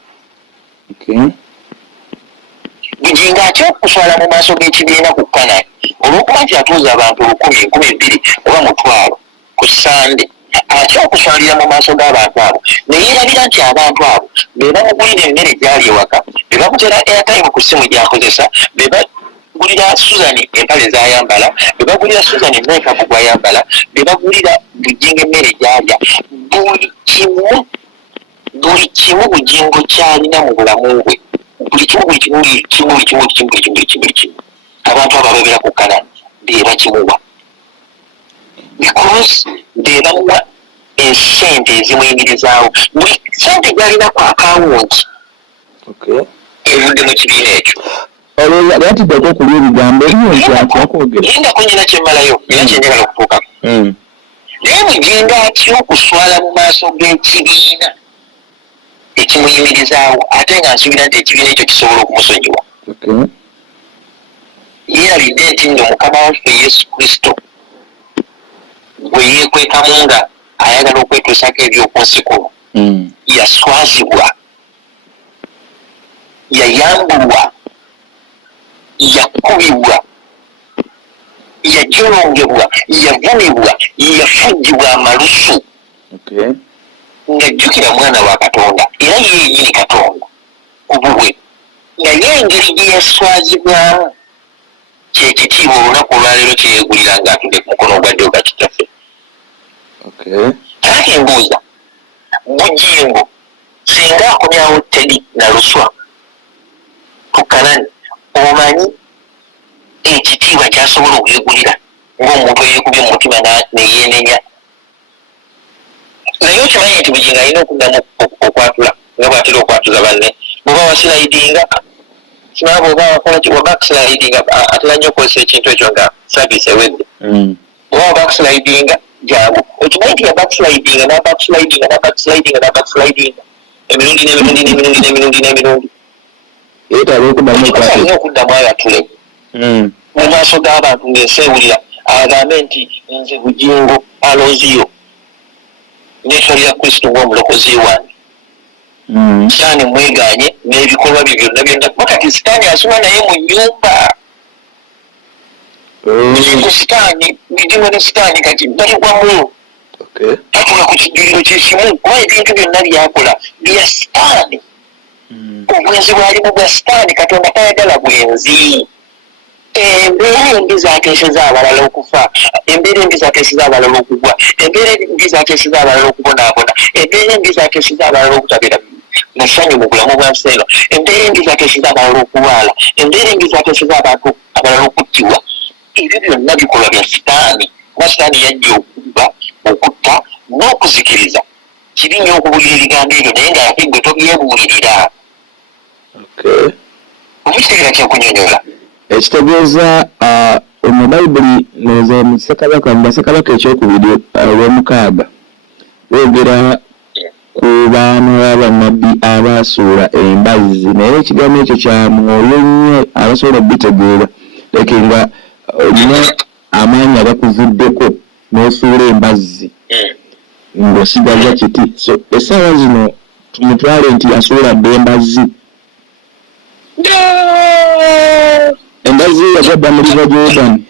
Bugingo atya okuswala mu maaso g'ekibiina ku Kanani olw'okuba nti atuuza abantu 1,000, 2,000 oba 1,000 ku Sande atya okuswalira mu maaso g'abantu abo ne yeerabira nti abantu abo be bamugulira emmere gyali ewaka be bamutera airtime ku ssimu gy'akozesa be bagulira Suzan empale z'ayambala be bagulira Suzan mekapu gw'ayambala be bagulira Bugingo emmere gy'alya buli kimu Bugingo kyalina mu bulamu bwe buli kimu abantu abo ababeera ku Kanani be bakimuwa because be bamuwa esente ezimuyimirizaawo buli sente gyalina ku akawunti evudde mu kibiina ekyo olowooza lwatiddeko okulya ebigambo eriyo nti atyakwogera yendako nyina kyemmalayo era kyenjagala okutuukako naye Bugingo atya okuswala mu maaso g'ekibiina ekimuyimirizaawo ate nga nsuubira nti ekibiina ekyo kisobola okumusonyiwa. Yeerabidde nti nno Mukama waffe Yesu Kristo bwe yeekwekamu nga ayagala okwetuusako eby'oku nsi kuno yaswazibwa yayambulwa yakubibwa yajolongebwa yavumibwa yafujjibwa amalusu ng'ajjukira mwana wa Katonda era yeenyini Katonda ku bubwe naye engeri gye yaswazibwamu kyekitiibwa olunaku olwaleero kyeyeegulira ng'atudde ku mukono ogwa ddyo gwa kitaffe. Ate mbuuza Bugingo singa akomyawo Ted na luswa ku Kanani omanyi ekitiibwa kyasobola okuyegulira ng'omuntu eyeekubye mu mutima neyeenenya. Naye okimanyi nti Bugingo alina okuddamu okwatula nga bw'atera okwatuza banne bw'oba wasilayidinga kimala bw'oba wakola backslidinga atera nnyo okozesa ekintu ekyo nga saavisi ewedde bw'oba backslidinga jangu okimanyi nti yabackslidinga n'abackslidinga emirundi alina okuddamu ayatule mu maaso g'abantu ng'ensi ewulira agambe nti nze Bugingo aloziyo neetwalira Kristo ng'omulokozi wange Sitaani mweganye n'ebikolwa bye byonna kuba kati Sitaani asula naye mu nnyumba sitaani bidimu ne sitaani kati baligwamu tatula ku kijuliro kyekimu kuba ebintu byonna byakola bya sitaani. Obwenzi bwalimu bwa sitaani. Katonda tayagala bwenzi. Embeera embi zateeseza abalala okufa, embeera embi zateeseza abalala okugwa, embeera embi zateeseza abalala okubonaabona, embeera embi zateeseza abalala okutabeera nassanyu mu bulamu bwa nsi eno, embeera embi zateeseza abalala okulwala, embeera embi zateeseza abantu abalala okuttibwa. Ebyo byonna bikolwa bya sitaani. Kuba sitaani yajja okuba okutta n'okuzikiriza. Kibi nnyo okubuulira ebigambo ebyo naye nga gwe tobyebuulirira. Omukitegeera kyenkunyonyola. Ekitegeeza mu Bayibuli neza mu Ssekabaka mu Ssekabaka ekyokubiri olw'omukaaga boogera ku baana b'abannabbi abaasuula embazzi, naye ekigambo ekyo kya mwoyo nnyo abasobola okubitegeera. Leke nga olina amaanyi agakuvuddeko n'osuula embazzi ng'osigaza kiti. So essaawa zino tumutwale nti asuula dde embazzi. Embazzi yagabba mu River Jordan.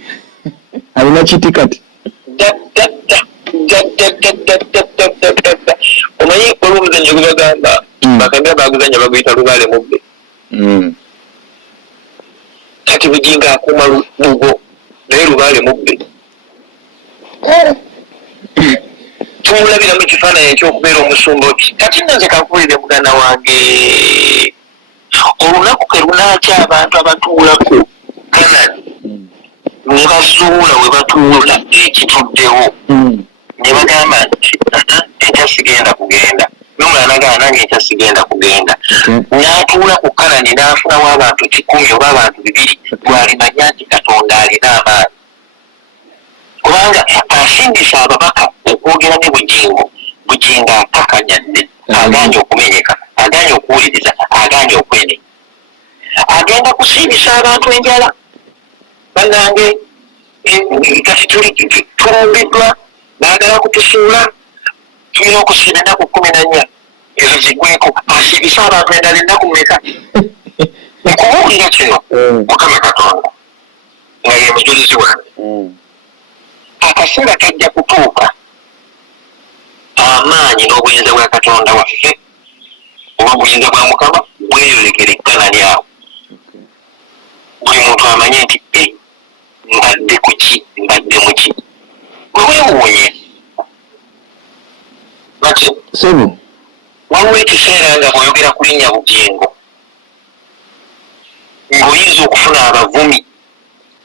Alina kiti kati. Omanyi olw'omuzannyo gwe bagamba bakagamba baguzannya baguyita lubaale mubbe. Kati Bujinga akuuma lugo naye lubaale mubbe. Tumulabira mu kifaananyi ekyokubeera omusumba. Kati nze kakuwulire muganda wange, olunaku ke lunaakya abantu abatuulako Kanani nga Zuula we batuula ekituddewo ne bagamba nti enkya sigenda kugenda, n'omulala nagamba nange enkya sigenda kugenda. N'atuula ku Kanani n'afunawo abantu 10 oba abantu 2 lwalimanya nti Katonda alina amaanyi. Kubanga asindisa ababaka okwogera ne Bujinga akakanyadde, aganye okumenyeka, aganye okuwuliriza, aganye okwenenya. Agenda kusindisa abantu enjala. Bannange kati tulumbiddwa, baagala kutusuula, tulina okusiba ennaku 14 ezo ziggweko. Asibisa abantu endala ennaku mmeka? Okubuulira kino Mukama Katonda nga ye mujulizi wange, akaseera kajja kutuuka amaanyi n'obuyinza bwa Katonda waffe oba obuyinza bwa Mukama bweyolekere Kanani awo. Buli muntu amanye nti mbadde ku ki, mbadde mu ki. Weewuunye bati waliwo ekiseera nga bw'oyogera ku linnya Bugingo ng'oyinza okufuna abavumi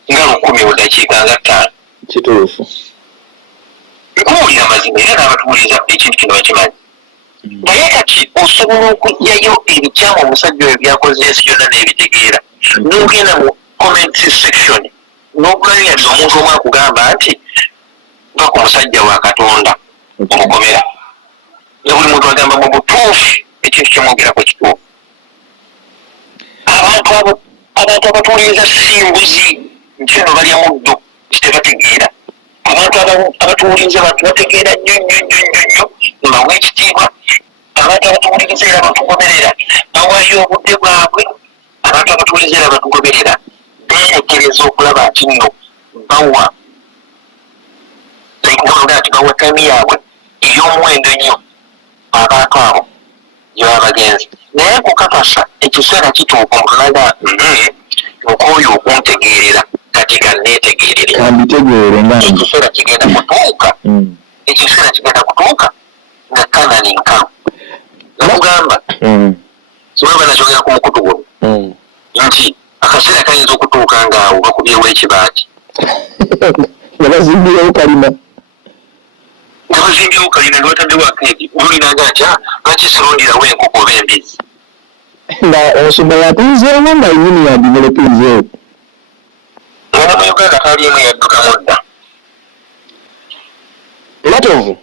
nga 10 mu ddakiika nga 5. Kituufu. Nkuwulira mazima era n'abatuwuliza ekintu kino bakimanyi. Naye kati osobola okugyayo ebikyamu omusajja oyo byakoze ensi yonna n'ebitegeera, n'ogenda mu comment section n'okulabira nti omuntu omu akugamba nti va ku musajja wa Katonda omukomera, ne buli muntu agamba mu butuufu ekintu kyemwogerako kituufu. Abantu abatuwuliriza simbuzi nti eno balya muddo kitebategeera. Abantu abatuwuliriza abantu bategeera nnyo mbawa ekitiibwa. Abantu abatuwuliriza era batugoberera bawaayo obudde bwabwe. Abantu abatuwuliriza era batugoberera beerekereza okulaba nti nno bawa nti bawa tayimi yaabwe ey'omuwendo ennyo abantu abo gye baba bagenzi. Naye kukakasa ekiseera kituuka omuntu naga okwoyo okuntegeerera kati kanneetegeerere. Kambitegeere nange. Ekiseera kigenda kutuuka. Ekiseera kigenda kutuuka nga Kanani nkalu. Namugamba siweba nakyogera ku mukutu guno nti akaseera kayinza okutuuka ngaawo bakubyewo ekibaati nga bazimbirewo kalina. Nga bazimbirewo kalina nga bataddewo akeedi. Olulinaga nti lwaki sirundirawo enkoko oba embizzi. Nga omusumba yatunzeewo nga nyini yadivelopenzeewo. Ono mu Uganda kali emu yaddukamu dda. Matovu.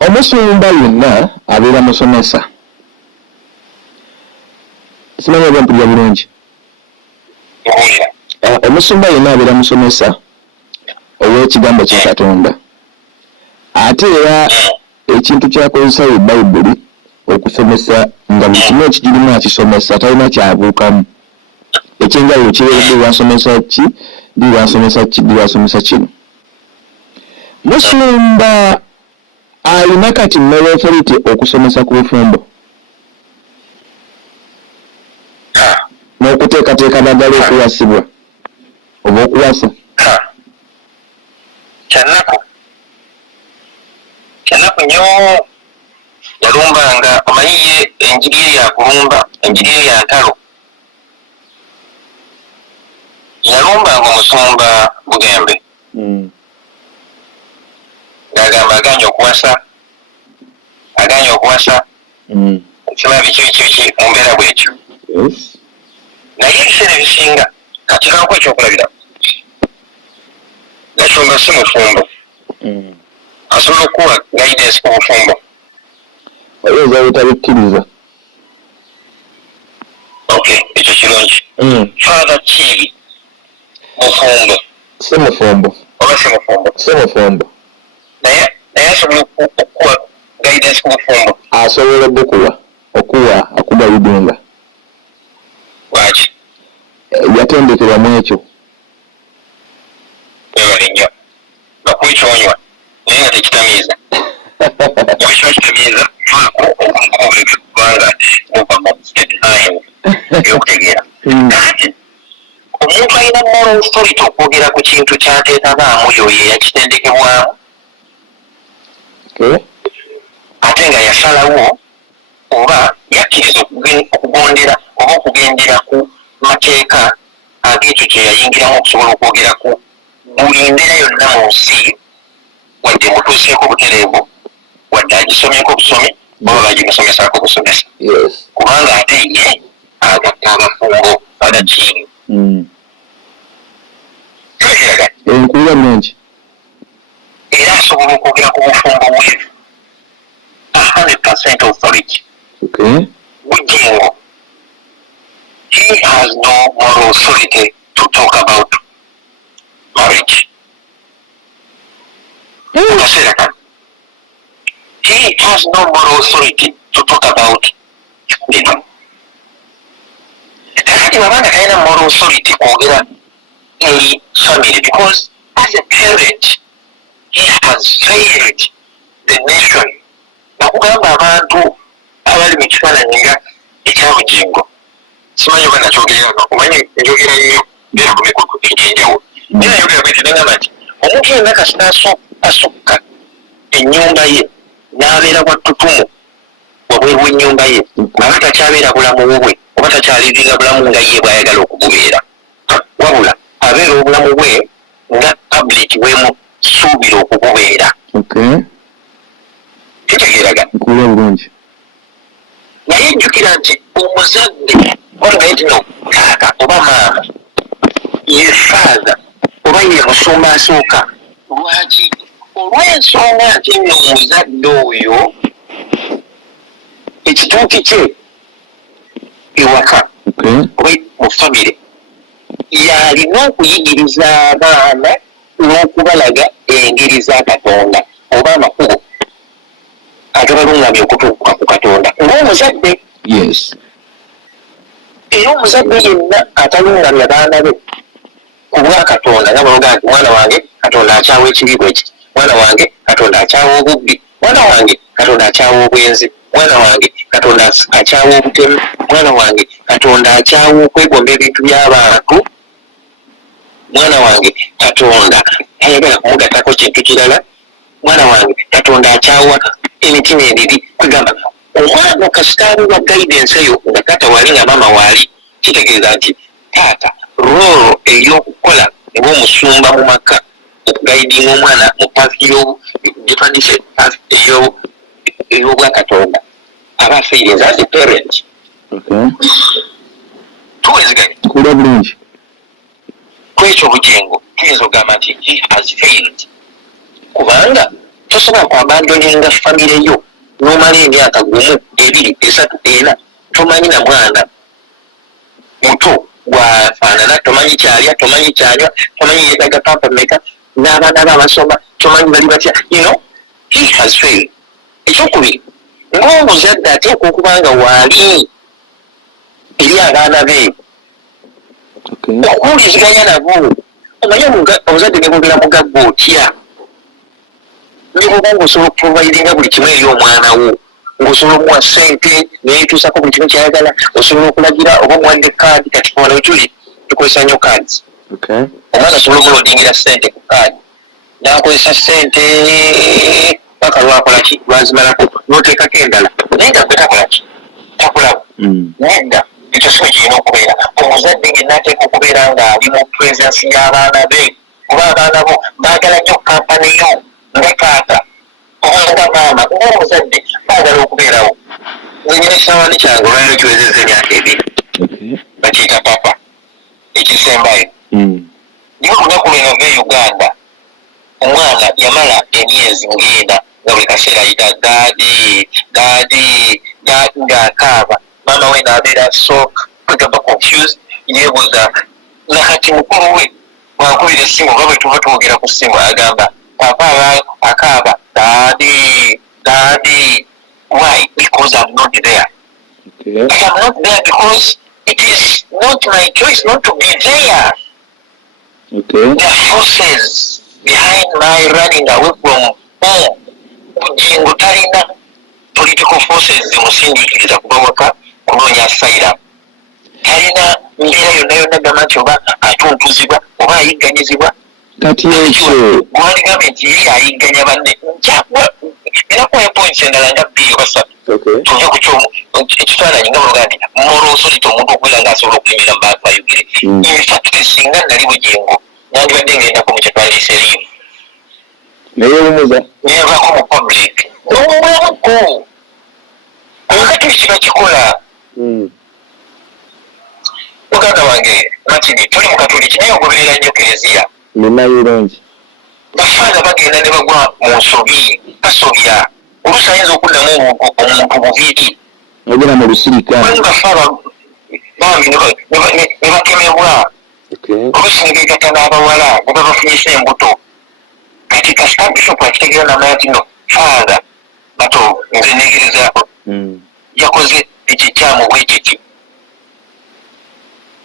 Omusumba yenna abeera musomesa. Simanyi oba mpulira bulungi. Omusumba yenna abeera musomesa ow'ekigambo kya Katonda. Ate era ekintu kyakozesa ye Bayibuli okusomesa nga buli kimu ekigirimu akisomesa talina kyabuukamu. ekyenjawulo kibeeredde lwasomesa ki lwasomesa kino. Musumba alina kati moral authority okusomesa ku bufumbo n'okuteekateeka naddala okuwasibwa oba okuwasa. Kyanaku nnyo yalumbanga omanyiye enjiri ye yakulumba enjiri ye ya ntalo. Yalumbanga omusumba Bugembe ng'agamba aganye okuwasa ekima biki mu mbeera bwekyo. Naye ebiseera ebisinga kakikanku ekyokulabira gasumba si mufumbo asobola okuwa guidance ku bufumbo oyinza butabikkiriza. Ekyo kirungi. Father Kiri mufumbo si mufumbo oba si mufumbo naye asobola okuwa guidance ku bufumbo. Asobola okuwa bidunga. Lwaki? Yatendekebwa mu ekyo. Webale nnyo bakubikyonywa naye nga tekitamiiza okiba kitamiiza faako obubanga buva mu state line eyokutegeera. Kati omuntu alina moral authority okwogera ku kintu kyateetabaamu yoyo yakitendekebwamu ate nga yasalawo oba yakkiriza okugondera oba okugendera ku mateeka ag'ekyo kye yayingiramu okusobola okwogera ku buli mbeera yonna mu nsi wadde mutuuseeko butereevu wadde agisomyeko obusomi baba bagimusomesaako obusomesa kubanga ate ye agatta abafumbo agakiini. Enkula nungi era asobola okwogera ku bufumbo bwevu 100% authority. Bugingo, he has no moral authority to talk about marriage. He has no moral authority to talk about freedom. Kakati wabanga kalina moral authority kwogera eri family because as a parent he has failed the nation. Nakugamba abantu abali mu kifaananyi nga ekyabugingo simanyi oba nakyogererako omanyi njogera nnyo beera ku mikutu egy'enjawulo naye nayogera bwekyo nengamba nti omuntu yenna kasita asukka ennyumba ye n'abeera bwa ttutumu wabweru w'ennyumba ye aba takyabeera bulamu bwe oba takyalivinga bulamu nga ye bw'ayagala okububeera wabula abeera obulamu bwe nga public bwemusuubira okububeera. Kitegeeraga bulungi naye jjukira nti omuzadde olwaitino kaaka oba maama ye faaza oba ye musumba asooka. Lwaki? Olw'ensonga nti nno omuzadde oyo ekituuki kye ewaka oba mu famire yalina okuyigiriza abaana n'okubalaga engeri za Katonda oba amakubo agabalungamya okutuuka ku Katonda ng'omuzadde. Era omuzadde yenna atalungamya baana be ku bwa Katonda nga baloga nti mwana wange Katonda akyawa ekibi bwe kiti, mwana wange Katonda akyawa obubbi, mwana wange Katonda akyawa obwenzi, mwana wange Katonda akyawa obutemu, mwana wange Katonda akyawa okwegomba ebintu by'abantu, mwana wange Katonda ayagala kumugattako kintu kirala, mwana wange Katonda akyawa emitima emiri. Kwegamba omwana kasitaabibwa guidance eyo nga taata wali nga maama waali, kitegeeza nti taata roolo ey'okukola ng'omusumba mu maka okugaidinga omwana mu paafi gyetwandise ey'obwakatonda aba afeerenza as a parent. Tuweziganya kula bulungi kwekyo obujengo tuyinza okugamba nti he has failed kubanga tosobola kwabandoninga famire yo n'omala emyaka 1, 2, 3, 4 tomanyi na mwana muto bwafaanana, tomanyi kyalya, tomanyi kyanywa, tomanyi yeetaga pampa meka, n'abaana be abasoma tomanyi bali batya. He has failed. Ekyokubiri ng'omuzadde ateekwa okuba nga waali eri abaana be okuwuliziganya nabo omanyi omuzadde nebogera mugagga otya niboba ngaosobola okuprovidinga buli kimu eri omwana wo ng'osobola omuwa ssente neyetuusako buli kimu kyayagala osobola okulagira oba omuwadde kaadi kati wano wetuli tukozesa nnyo cards omwana asobola omulodingira ssente ku kaadi n'akozesa ssente paka lwakolaki lwazimalako n'oteekako endala naye nga gwe takolaki takulaba nedda ekyo siwe kirina okubeera omuzadde yenna ateeka okubeera ng'ali mu presence y'abaana be kuba abaana bo baagala nnyo kampani yo nga taata obanga maama ng'omuzadde baagala okubeerawo wenyina ekisawaani kyange olwaliro kiwezezza emyaka ebiri bakiyita papa ekisembayo niwe olunaku lwenova e Uganda omwana yamala emyezi ng'ena nga buli kaseera ayita daadi ng'akaaba maama we n'abeera so kwegamba confused yeebuuza nakati mukulu we wankubira essimu oba bwe tuba twogera ku ssimu agamba papa akaaba daadi why because I'm not there I am not there because it is not my choice not to be there the forces behind my running away from home bugingo talina political forces zimusindiikiriza kuba waka kunoonya asylum talina mbeera yonna yonna gamba nti oba atuntuzibwa oba ayigganyizibwa kati ekyo gwali gavumenti yeri ayigganya banne era kuwayo points endala nga bbiri oba ssatu tuve ku ekifaananyi nga baloga nti moral authority omuntu okubeera ng'asobola okulimira mu bantu bayogere infact singa nali bugingo nandibadde ngendako mu kyetwandiyise liivu neyewumuza neyavaako mu public n'omwako kakati kiba kikola muganda wange matini tuli mu katoliki naye ogoberera nnyo kereziya nenayirungi bafaana bagenda ne bagwa mu nsobi basobya oluusi ayinza okuddamu omuntu buviri ogera mu lusirika bafaana bambi ne bakemebwa oluusi ne begatta n'abawala ne babafunyisa embuto kati kasita bishop akitegeera namanya nti no faada bato nze neegerezaako yakoze ekikyamu bwekiti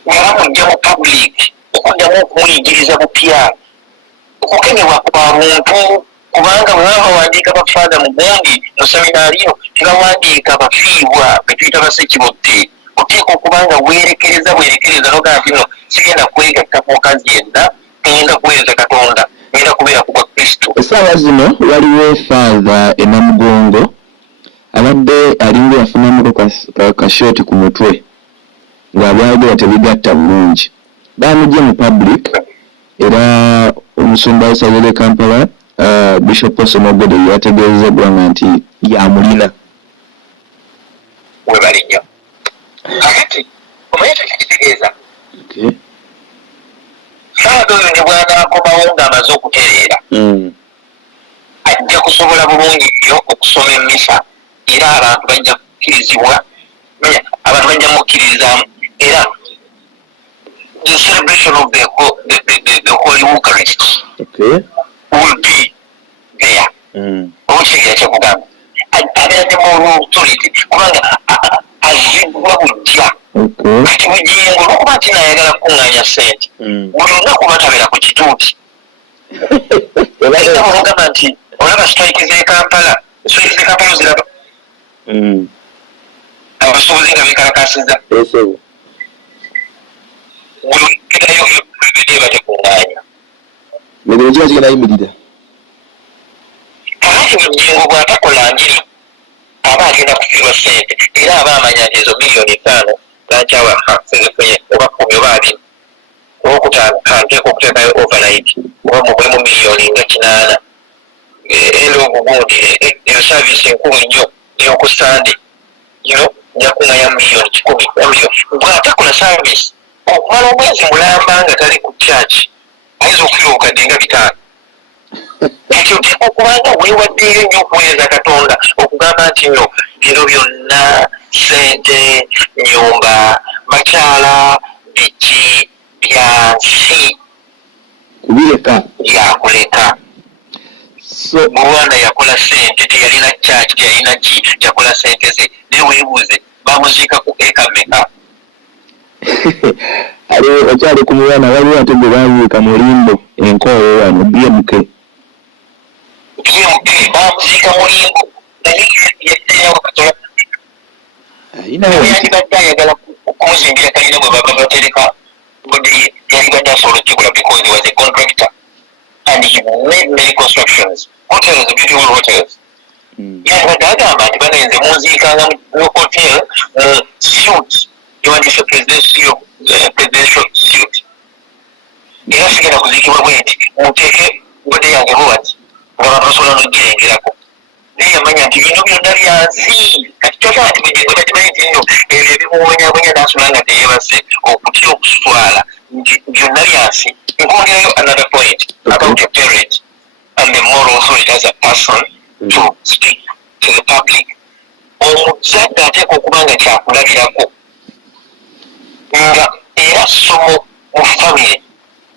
ngalamujja mu public okuddamu okumuyigiriza bupya okukemebwa kwa muntu kubanga bwe baba bawandiika bafaada mu gundi mu seminaariyo tebawandiika bafiibwa betuyita basekibotte oteeka okubanga weerekereza nogaa nti no sigenda kwegatta ku mukazi yenna ngenda kuweereza katonda ngenda kubeera ku bwa kristo essaawa zino waliwo faada enamugongo abadde alinga yafunamuko kashooti ku mutwe ng'abyayogera tebigatta bulungi bamujje mu public era omusumba w'essaza Kampala Bishop Osomogode yategeezezza eggwanga nti yamulina we bali nnyo kakati omanyi tekitegeeza faada oyo ne bw'anaakomawo ng'amaze okutereera ajja kusobola bulungi nnyo okusoma emmisa era abantu bajja kukkirizibwa abantu bajja mukkiririzaamu era the celebration of the Holy Eucharist will be there. Omukitegera kyekugamba abeera ne moral authority kubanga azibwa bujja kati bugingo lwokuba nti naayagala kukuŋŋaanya ssente buli lunaku batabeera ku kituuti bagamba nti olaba strike z'e Kampala oziraba abasuubuzi nga beekalakasiza bulugerayo batekuŋŋaanya nebyo kiba kigenda yimirira kakati bugingo bw'atakola njiri aba agenda kufiirwa ssente era aba amanya nti ezo miliyoni 5 nankyawa sezifunye oba 10 oba 20 olwokutaano kanteeka okuteekayo overnight oba mubwemu miliyoni nga 8 era obugundi eyo saavisi enkulu nnyo ey'oku sande nja kuŋŋaanya miliyoni 10 bw'atakola saavisi okumala omwezi mulamba nga tali ku church ayinza okufuna obukadde nga 5 kati oteeka okubanga weewaddeeyo nnyo okuweereza katonda okugamba nti nno bino byonna ssente nyumba bakyala biki byansi kubireka byakuleka Rwanda yakola ssente teyalina church teyalina ki yakola ssente ze naye weebuuze bamuziika ku eka mmeka ali okyali ku mwana waliwo ate gwe baabuuka mulimbo enkoowe wano BMK bamuziika mulimbo naye yeddeyawo katola yandibadde ayagala okumuzimbira kalina bwe baba batereka budi yandibadde asobola okigula because he was a contractor and he made many constructions hotels, beautiful hotels. Yandibadde agamba nti bano nze munziikanga mu hotel suit yawandise presidential suit era sigenda kuziikibwa bwenti muteeke bode yange bwati nga bantu basobola n'ogirengerako naye yamanya nti bino byonna byansi kati kyokera nti mujengo takimanyi nti nno ebyo ebimuwonyawonya n'asula nga teyebase okutya okuswala nti byonna byansi nkwongerayo another point about a parent and the moral authority as a person to speak to the public. Omuzadde ateeka okuba nga kyakulabirako nga era ssomo mu famire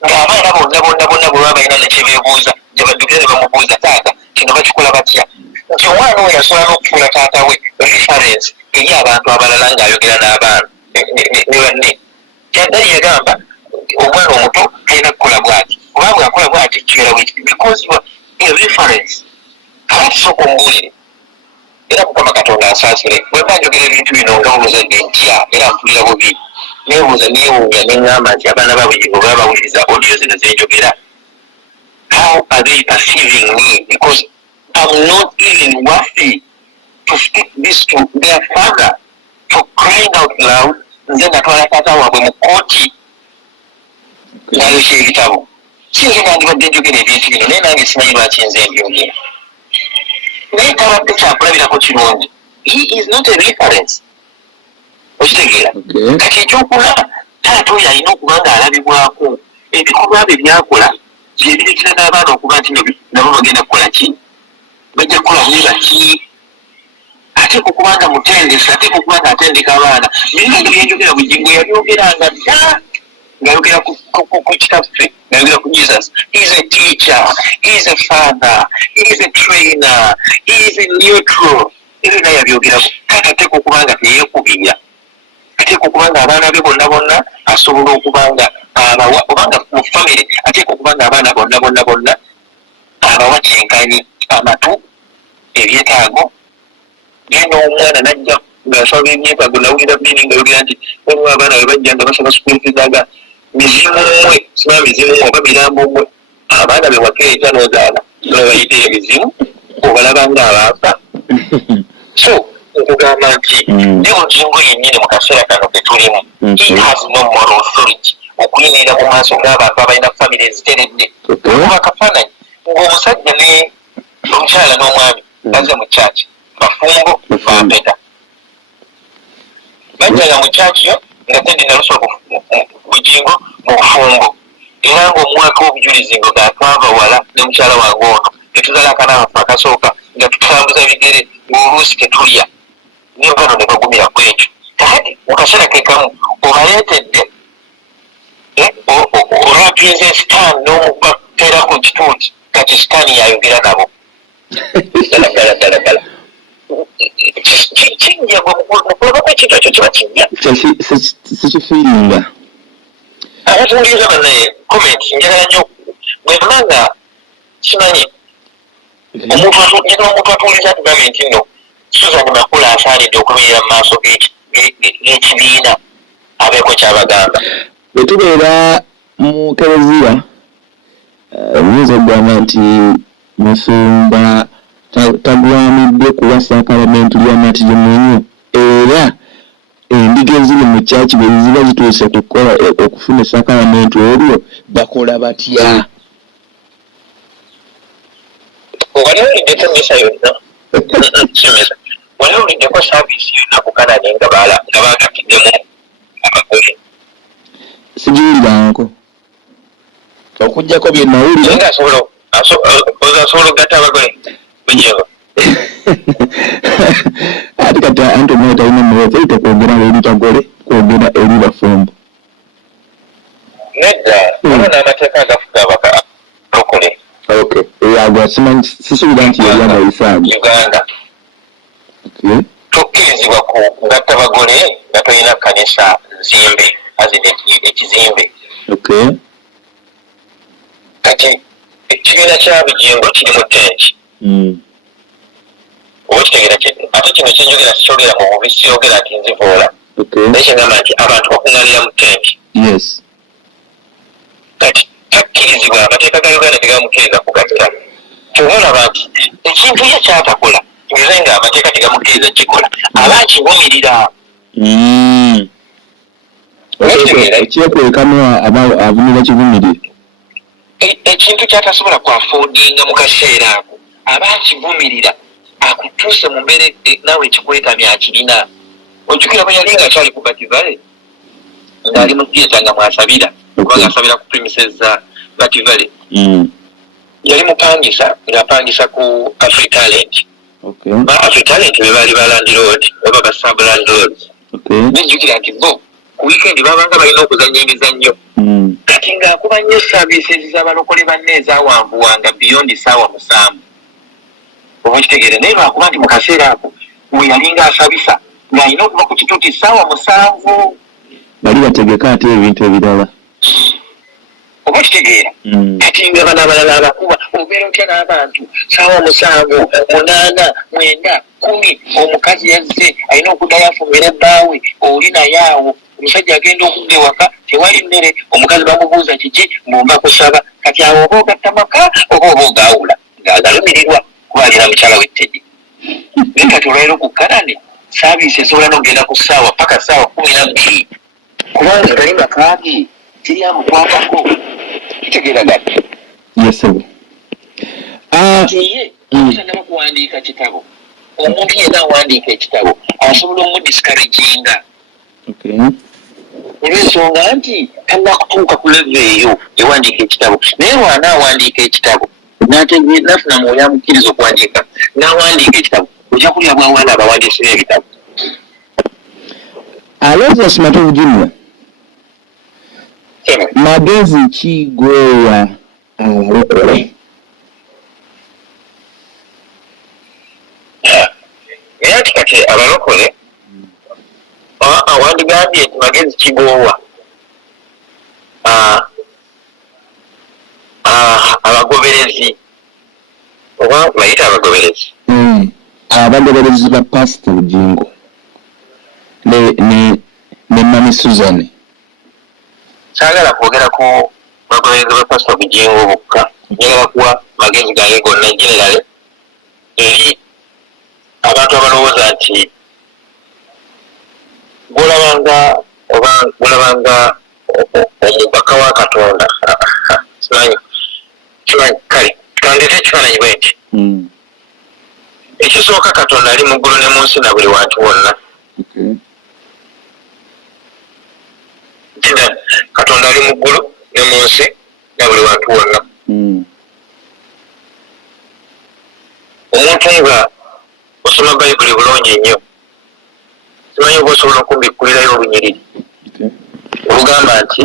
ng'abaana bonna bwe baba balina nekyebeebuuza gye baddukira ne bamubuuza taata kino bakikola batya nti omwana oyo asobola n'okufuula taata we reference eri abantu abalala ng'ayogera n'abaana ne banne kyaddali yagamba omwana omuto alina kukola bwati oba bw'akola bwati kiwera witi because you are a reference abatisooka omubuulire era mukama katonda asaasire bwe mba njogera ebintu bino nga omuzadde ntya era mpulira bubi neebuuza neewuunya neŋŋamba nti abaana baabwe bwe baba bawuliriza audio zino zenjogera how are they perceiving me because I'm not even worthy to speak this to their father for crying out loud nze natwala taata waabwe mu kooti ng'ayokya ebitabo sinze nandibadde njogera ebintu bino naye nange simanyi lwaki nze mbyogera naye tabadde kyakulabirako kirungi he is not a reference okitegeera kati ekyokulaba taata oyo alina okuba nga alabibwako ebikolwa bye byakola byebirekera n'abaana okuba nti nabo bagenda kukola ki bajja kukola baki ateeka okuba nga mutendesa ateeka okuba nga atendeka abaana biranga byenjogera bugingo yabyogeranga dda ng'ayogera ku kitaffe ng'ayogera ku Jesus. He is a teacher, he is a father, he is a trainer, he is a neutral. Ebyo naye yabyogerako kati ateeka okuba nga teyeekubira ateeka okuba nga abaana be bonna asobola okuba nga abawa obanga mu famire ateeka okuba nga abaana bonna abawa kyenkanyi amatu ebyetaago genda omwana najja ng'asaba ebyetaago nawulira bini ngayogera nti waliwo abaana bwe bajja nga basaba sukulifizaga mizimu mmwe siba mizimu mmwe oba mirambo mmwe abaana be wakeeta n'ozaala nobayita emizimu obalaba nga abaafa so nkugamba nti ne ogingo yennyini mu kaseera kano ke tulimu he has no moral authority okuyimirira mu maaso ng'abantu abalina famire eziteredde okuba kafaananyi ng'omusajja ne omukyala n'omwami baze mu kyaki bafumbo bampeta bajjaga mu kyaki yo nga tendi nalusola bugingo mu bufumbo era ng'omwaka w'obujulizi ngo gaatwava wala ne mukyala wange ono netuzala akanabafu akasooka nga tutambuza bigere ng'oluusi tetulya niyo bano ne bagumira ku ekyo kati mu kaseera ke kamu obaleetedde olwatuliza esitaani n'omubateera ku kituuti kati sitaani yayogera nabo ddala kijja mukulabako ekintu ekyo kiba kijja sikifiiringa abatungiriza bannaye comment njagala nnyo bwe mbanga kimanyi omuntu atuuliza tugambe nti nno Susan Makula asaanidde okubeera mu maaso g'ekibiina abeeko kyabagamba bwe tubeera mu kereziya oyinza okugamba nti Musumba tagwanidde kuwa sakalamenti ly'amatirimwenyu era endiga eziri mu kyaki bwe ziba zituuse okufuna sakalamenti olwo bakola batya waliwuliddeko emisa yonna kimisa waliwuliddeko saaviisi yonna ku Canada nga baagakiddemu abagole sigiwuliranko okuggyako bye nawulira nga asobola okugatta abagole bujeeba ate kati anti omwana talina muwezi tekwogera eri bagole kwogera eri bafumbo nedda waliwo n'amateeka agafuga abakalokole yago simanyi sisuubira nti yali amayisaago Uganda tokkirizibwa kugatta bagole nga tolina kkanisa nzimbe azina ekizimbe. Okay. Kati ekibiina kya Bujingo kiri mu tenki. Oba kitegeera kiti ate kino kyenjogera sikyogera mu bubi siyogera nti nzivoola. Naye kyengamba nti abantu bakuŋŋaanira mu tenki. Yes. Kati takkirizibwa amateeka ga Uganda tegamukkiriza kugatta. Kyova olaba nti ekintu ye kyatakola nze nga amateeka tegamukkiriza kikola aba akivumirira. Ekyekwekamu avumira kivumirire. Ekintu kyatasobola kwafoodinga mu kaseera ako aba akivumirira akutuuse mu mbeera naawe ekikwekamya akirina. Ojjukira bwe yali nga akyali ku Bativale ng'ali mu theatre nga mwasabira kubanga asabira ku premises za Bativale. Yali mupangisa ng'apangisa ku Afritalent. Afritalent be baali ba landlord oba ba sub landlords. Nejjukira nti bo ku weekend babanga balina okuzannya emizannyo. Kati ng'akuba nnyo services z'abalokole banne ezaawanvuwanga beyond ssaawa 7. Oba kitegeere naye lwakuba nti mu kaseera ako we yalinga asabisa ng'alina okuva ku kituuti ssaawa 7. Bali bategeka ate ebintu ebirala. Oba kitegeera kati nga bano abalala abakuba obeera otya n'abantu ssaawa 7, 8, 9, 10 omukazi yazze alina okuddayo afumira ebbaawe oli naye awo omusajja agenda okudda ewaka tewali mmere omukazi bamubuuza kiki ng'ova kusaba kati awo oba ogatta maka oba ogaawula ng'agalumirirwa kuba alina mukyala w'ettegi. Naye kati olwaliro ku Kanane saaviisi esobola n'ogenda ku ssaawa paka ssaawa 12 kubanga gali makaage teri amukwatako. Kitegeera gati. Yes sir. Ye okusanga bakuwandiika kitabo omuntu yenna awandiika ekitabo asobola omudiscouraginga. Olw'ensonga nti tannakutuuka ku level eyo ewandiika ekitabo naye lwana awandiika ekitabo nafuna mwoyo amukkiriza okuwandiika n'awandiika ekitabo ojja kulya bwawana abawandiisi b'ebitabo. Alonzo Matovu Junior. Magezi ki gwewa abalokole? Naye ati kati abalokole wandigambye nti magezi kigoowa abagoberezi oba bayita abagoberezi abagoberezi ba Pastor Bujingo ne Mami Susan. Kyagala kwogera ku bagoberezi ba Pastor Bujingo bokka njagala kuwa magezi gange gonna generale eri abantu abalowooza nti bulabanga omubaka wa Katonda simanyi kale twandete ekifaananyi bwe nti ekisooka Katonda ali mu ggulu ne mu nsi na buli wantu wonna. Katonda ali mu ggulu ne mu nsi na buli wantu wonna. Omuntu nga osoma Bayibuli bulungi nnyo simanyi oba osobola okumbikkulirayo olunyiriri olugamba nti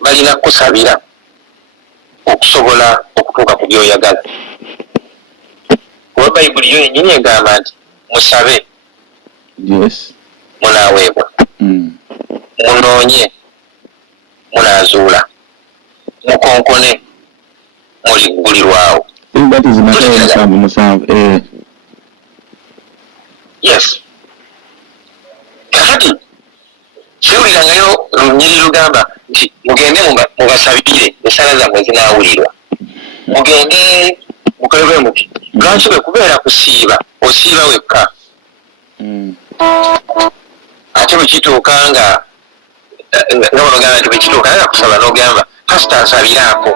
balina kukusabira okusobola okutuuka ku byoyagala. Kuba Bayibuli yo yennyini egamba nti musabe munaaweebwa, munoonye munaazuula, mukonkone muliggulirwawo. Yes. Kakati kiwulirangayo lunyiriri lugamba nti mugende mubasabire ensala zammwe zinaawulirwa. Mugende mukolebwe muti lwaki bwe kubeera kusiiba osiiba wekka. Ate bwe kituuka nga bagamba nti bwe kituuka nga kusaba n'ogamba kasita nsabiraako.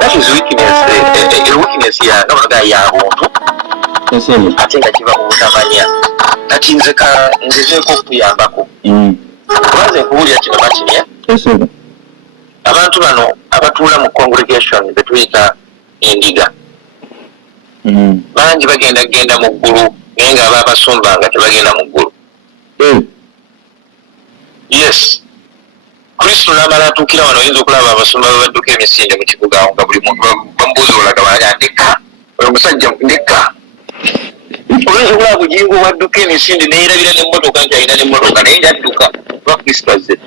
That is weakness ya nga bagamba ya buntu ate nga kiva mu butamanya. Kati nzezeeko okuyambako kubanze nkuwulira kino makinya abantu bano abatuula mu congregation betuyita endiga bangi genda mu ggulu naye nga aba abasumba nga tebagenda mu ggulu. Yes, Kristo n'amala atuukira wano oyinza okulaba abasumba babadduka emisinde mu kibuga awo nga buli muntu bamubuuza olaga bali ndeka oyo omusajja ndeka oyinza okulaba bujingo wadduka emisinde neerabira n'emmotoka nti alina n'emmotoka naye njadduka lwa kristo azze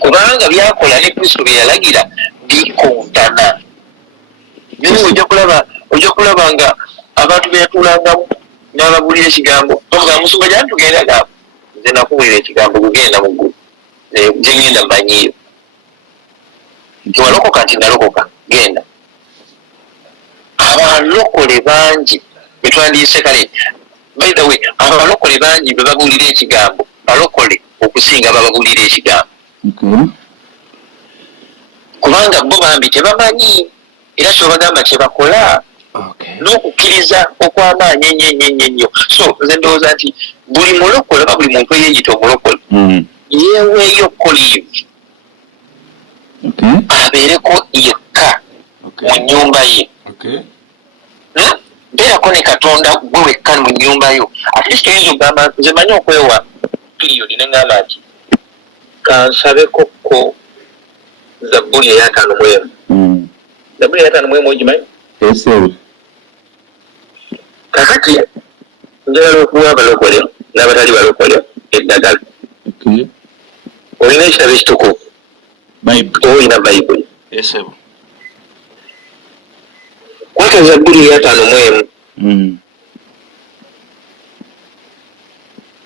kubanga byakola ne kristo bye yalagira bikontana. Naye ojja kulaba nga abantu be yatuulangamu n'ababuulira ekigambo bavuga musumba gyali tugenda gamba nze nakubuulira ekigambo kugenda mu ggulu gye ngenda mmanyiyo nti walokoka nti nalokoka genda. Abalokole bangi betwandiise kale by the way abalokole bangi bebabuulira ekigambo balokole okusinga bababuulira ekigambo kubanga bo bambi tebamanyi era kyobagamba kyebakola n'okukkiriza okw'amaanyi ennyo. So nze ndowooza nti buli mulokole oba buli muntu eyeyita omulokole yeeweeyo koliivu abeereko yekka mu nnyumba ye beerako ne katonda gwe wekka mu nnyumba yo. At least oyinza okugamba nze manyi okwewa piriyodi ne ngamba nti kansabekokko Zabbuli eya 5:1. Zabbuli eya 5:1 ogimanyi? Kakati njagala okuwa abalokole n'abatali balokole eddagala. Olina ekitabo ekitukuvu olina bayibuli kwata Zabbuli eya 5:1.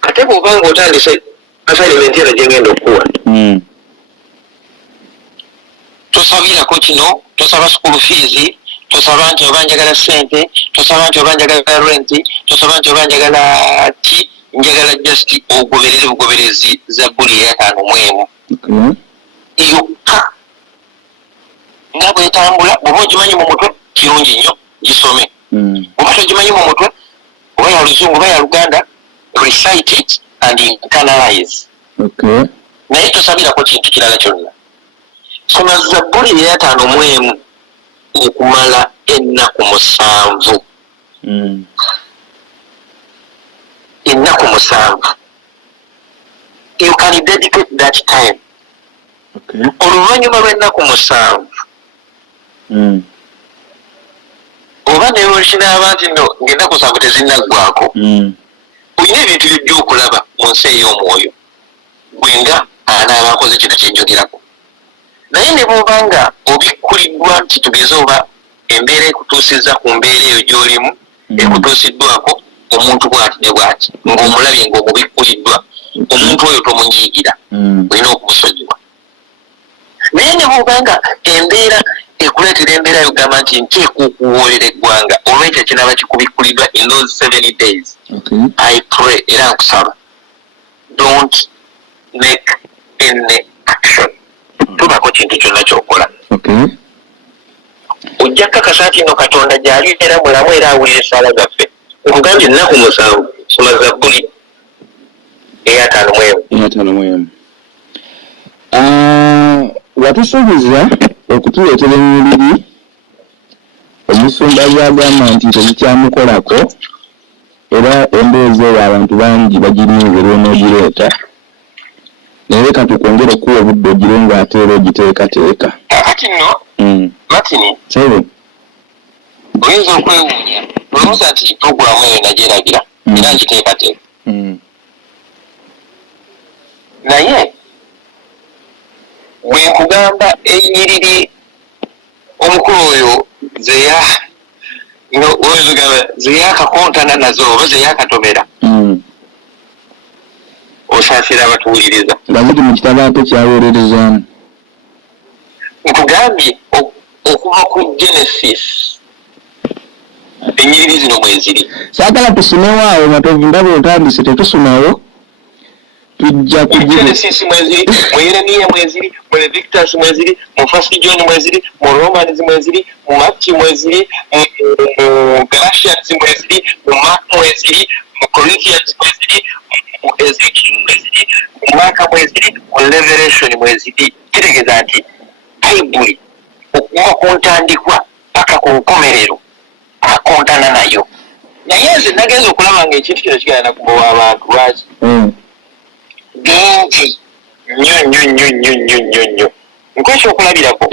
Ate bw'obanga otandise assignment eno gye ngenda okuwa tosabirako kino, tosaba school fees, tosaba nti oba njagala ssente, tosaba nti oba njagala renti, tosaba nti oba njagala ki, njagala just ogoberere bugoberezi Zabbuli eya 5:1 yokka nga bwetambula. Bw'oba ogimanyi mu mutwe kirungi nnyo gisome, bw'oba togimanyi mu mutwe oba ya Luzungu oba ya Luganda recite it and internalize. Naye tosabirako kintu kirala kyonna. Soma Zabbuli eya 5:1 okumala ennaku 7. Ennaku 7. You can dedicate that time. Oluvannyuma lw'ennaku 7 oba neolkinaaba nti no ng'ennaku 7 tezinnaggwako olina ebintu byojja okulaba mu nsi ey'omwoyo gwenga anaaba akoze kino kyenjogerako. Naye ne bw'oba nga obikkuliddwa nti tugeze oba embeera ekutuusizza ku mbeera eyo gy'olimu ekutuusiddwako omuntu bw'ati ne bw'ati ng'omulabye ng'omubikkuliddwa omuntu oyo tomunyiigira olina okumusonyiwa. Naye ne bw'oba nga embeera ekuleetera embeera yogamba nti nteeka okuwoolera eggwanga olw'ekyo kinaaba kikubikkuliddwa in those 7 days. I pray era nkusaba don't make any action. Tubako kintu kyonna kyokola ojja kkakasa nti no Katonda gy'ali era mulamu era awulira essaala zaffe. Nkugambye ennaku 7 soma Zabbuli eya 5:1. Watusuubiza okutuleetera ennyiriri omusumba byagamba nti tezikyamukolako era emboozi eyo abantu bangi bagirinzira onoogireeta naye katukwongera okuwa obudde ogire ng'ate era ogiteekateeka. Kakati nno Martin oyinza okwewuunya olowooza nti puroguramu eyo nagyeragira era ngiteekateeka naye bwe nkugamba ennyiriri omukulu oyo zeyakakontana nazo oba zeyakatomera osaasira abatuwuliriza nga ziri mu kitabo ate kyaweererezaamu. Nkugambye okuva ku Genesis ennyiriri zino mweziri. Saagala tusomewo awo nga ndaba otandise tetusomawo tujja Genesis mweziri, mu Yeremiya mweziri, mu Leviticus mweziri, mu First John mweziri, mu Romans mweziri, mu Matthew mweziri, mu Galatians mweziri, mu Mark mweziri, mu Corinthians mweziri, mu Ezekiel mweziri, mu Mark mweziri, mu Revelation mweziri. Kitegeeza nti Bayibuli okuva ku ntandikwa paka ku nkomerero akontana nayo. Naye nze nagenza okulaba ng'ekintu kino kigenda nakubowa abantu lwaki bingi nnyo nkwekyo okulabirako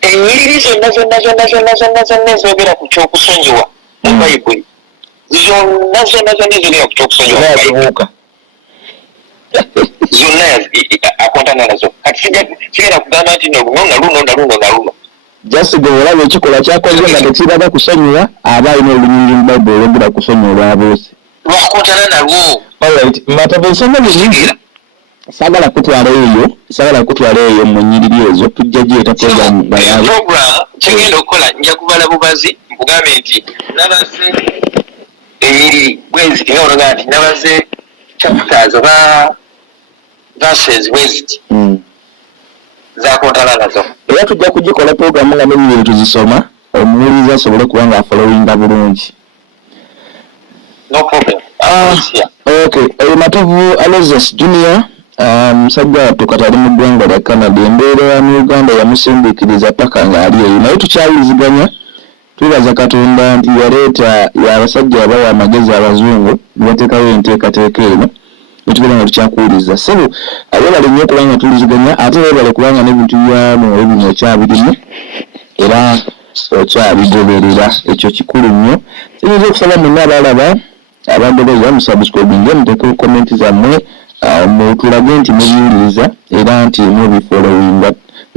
ennyiriri zonna ezoogera ku kyokusonyiwa mu Bible zonna ziri okutuuka zonna akontana nazo kati sigenda kugamba nti luno just gwe olaba ekikola kyakoze nga tekiraga kusonyiwa aba alina olunyingi mu Bible olwogera kusonyiwa olwabuuse lwakontana nalwo. Alright, matabo nsonga nyingi sagala kutwala eyo mu nnyiriri ezo tujja gyeta program bayawe program kyengenda okukola nja kubala bubazi mpugambe nti nabaze enyiriri bwezi nga olaga nti nabaze chapters oba verses bweziti zakontana nazo era tujja kugikola program nga n'enyiriri tuzisoma omuwuliza asobole kuba nga afollowinga bulungi. No problem. Okay, Matovu Aloysius Junior musajja wattu kati ali mu ggwanga lya Canada embeera mu Uganda yamusindiikiriza paka ng'ali eyo naye tukyawuliziganya twebaza Katonda nti yaleeta y'abasajja abawa amagezi abazungu ne bateekawo enteekateeka eno netubeera nga tukyakuwuliza ssebo abebale nnyo okuba nga tuwuliziganya ate beebale kubanga n'ebintu byamu ebino okyabirimu era okyabigoberera ekyo kikulu nnyo kiyinza okusaba mwenna abalaba abandogoza musubscribinge muteekeko komenti zammwe mutulage nti mubiwuliriza era nti mubifollowinga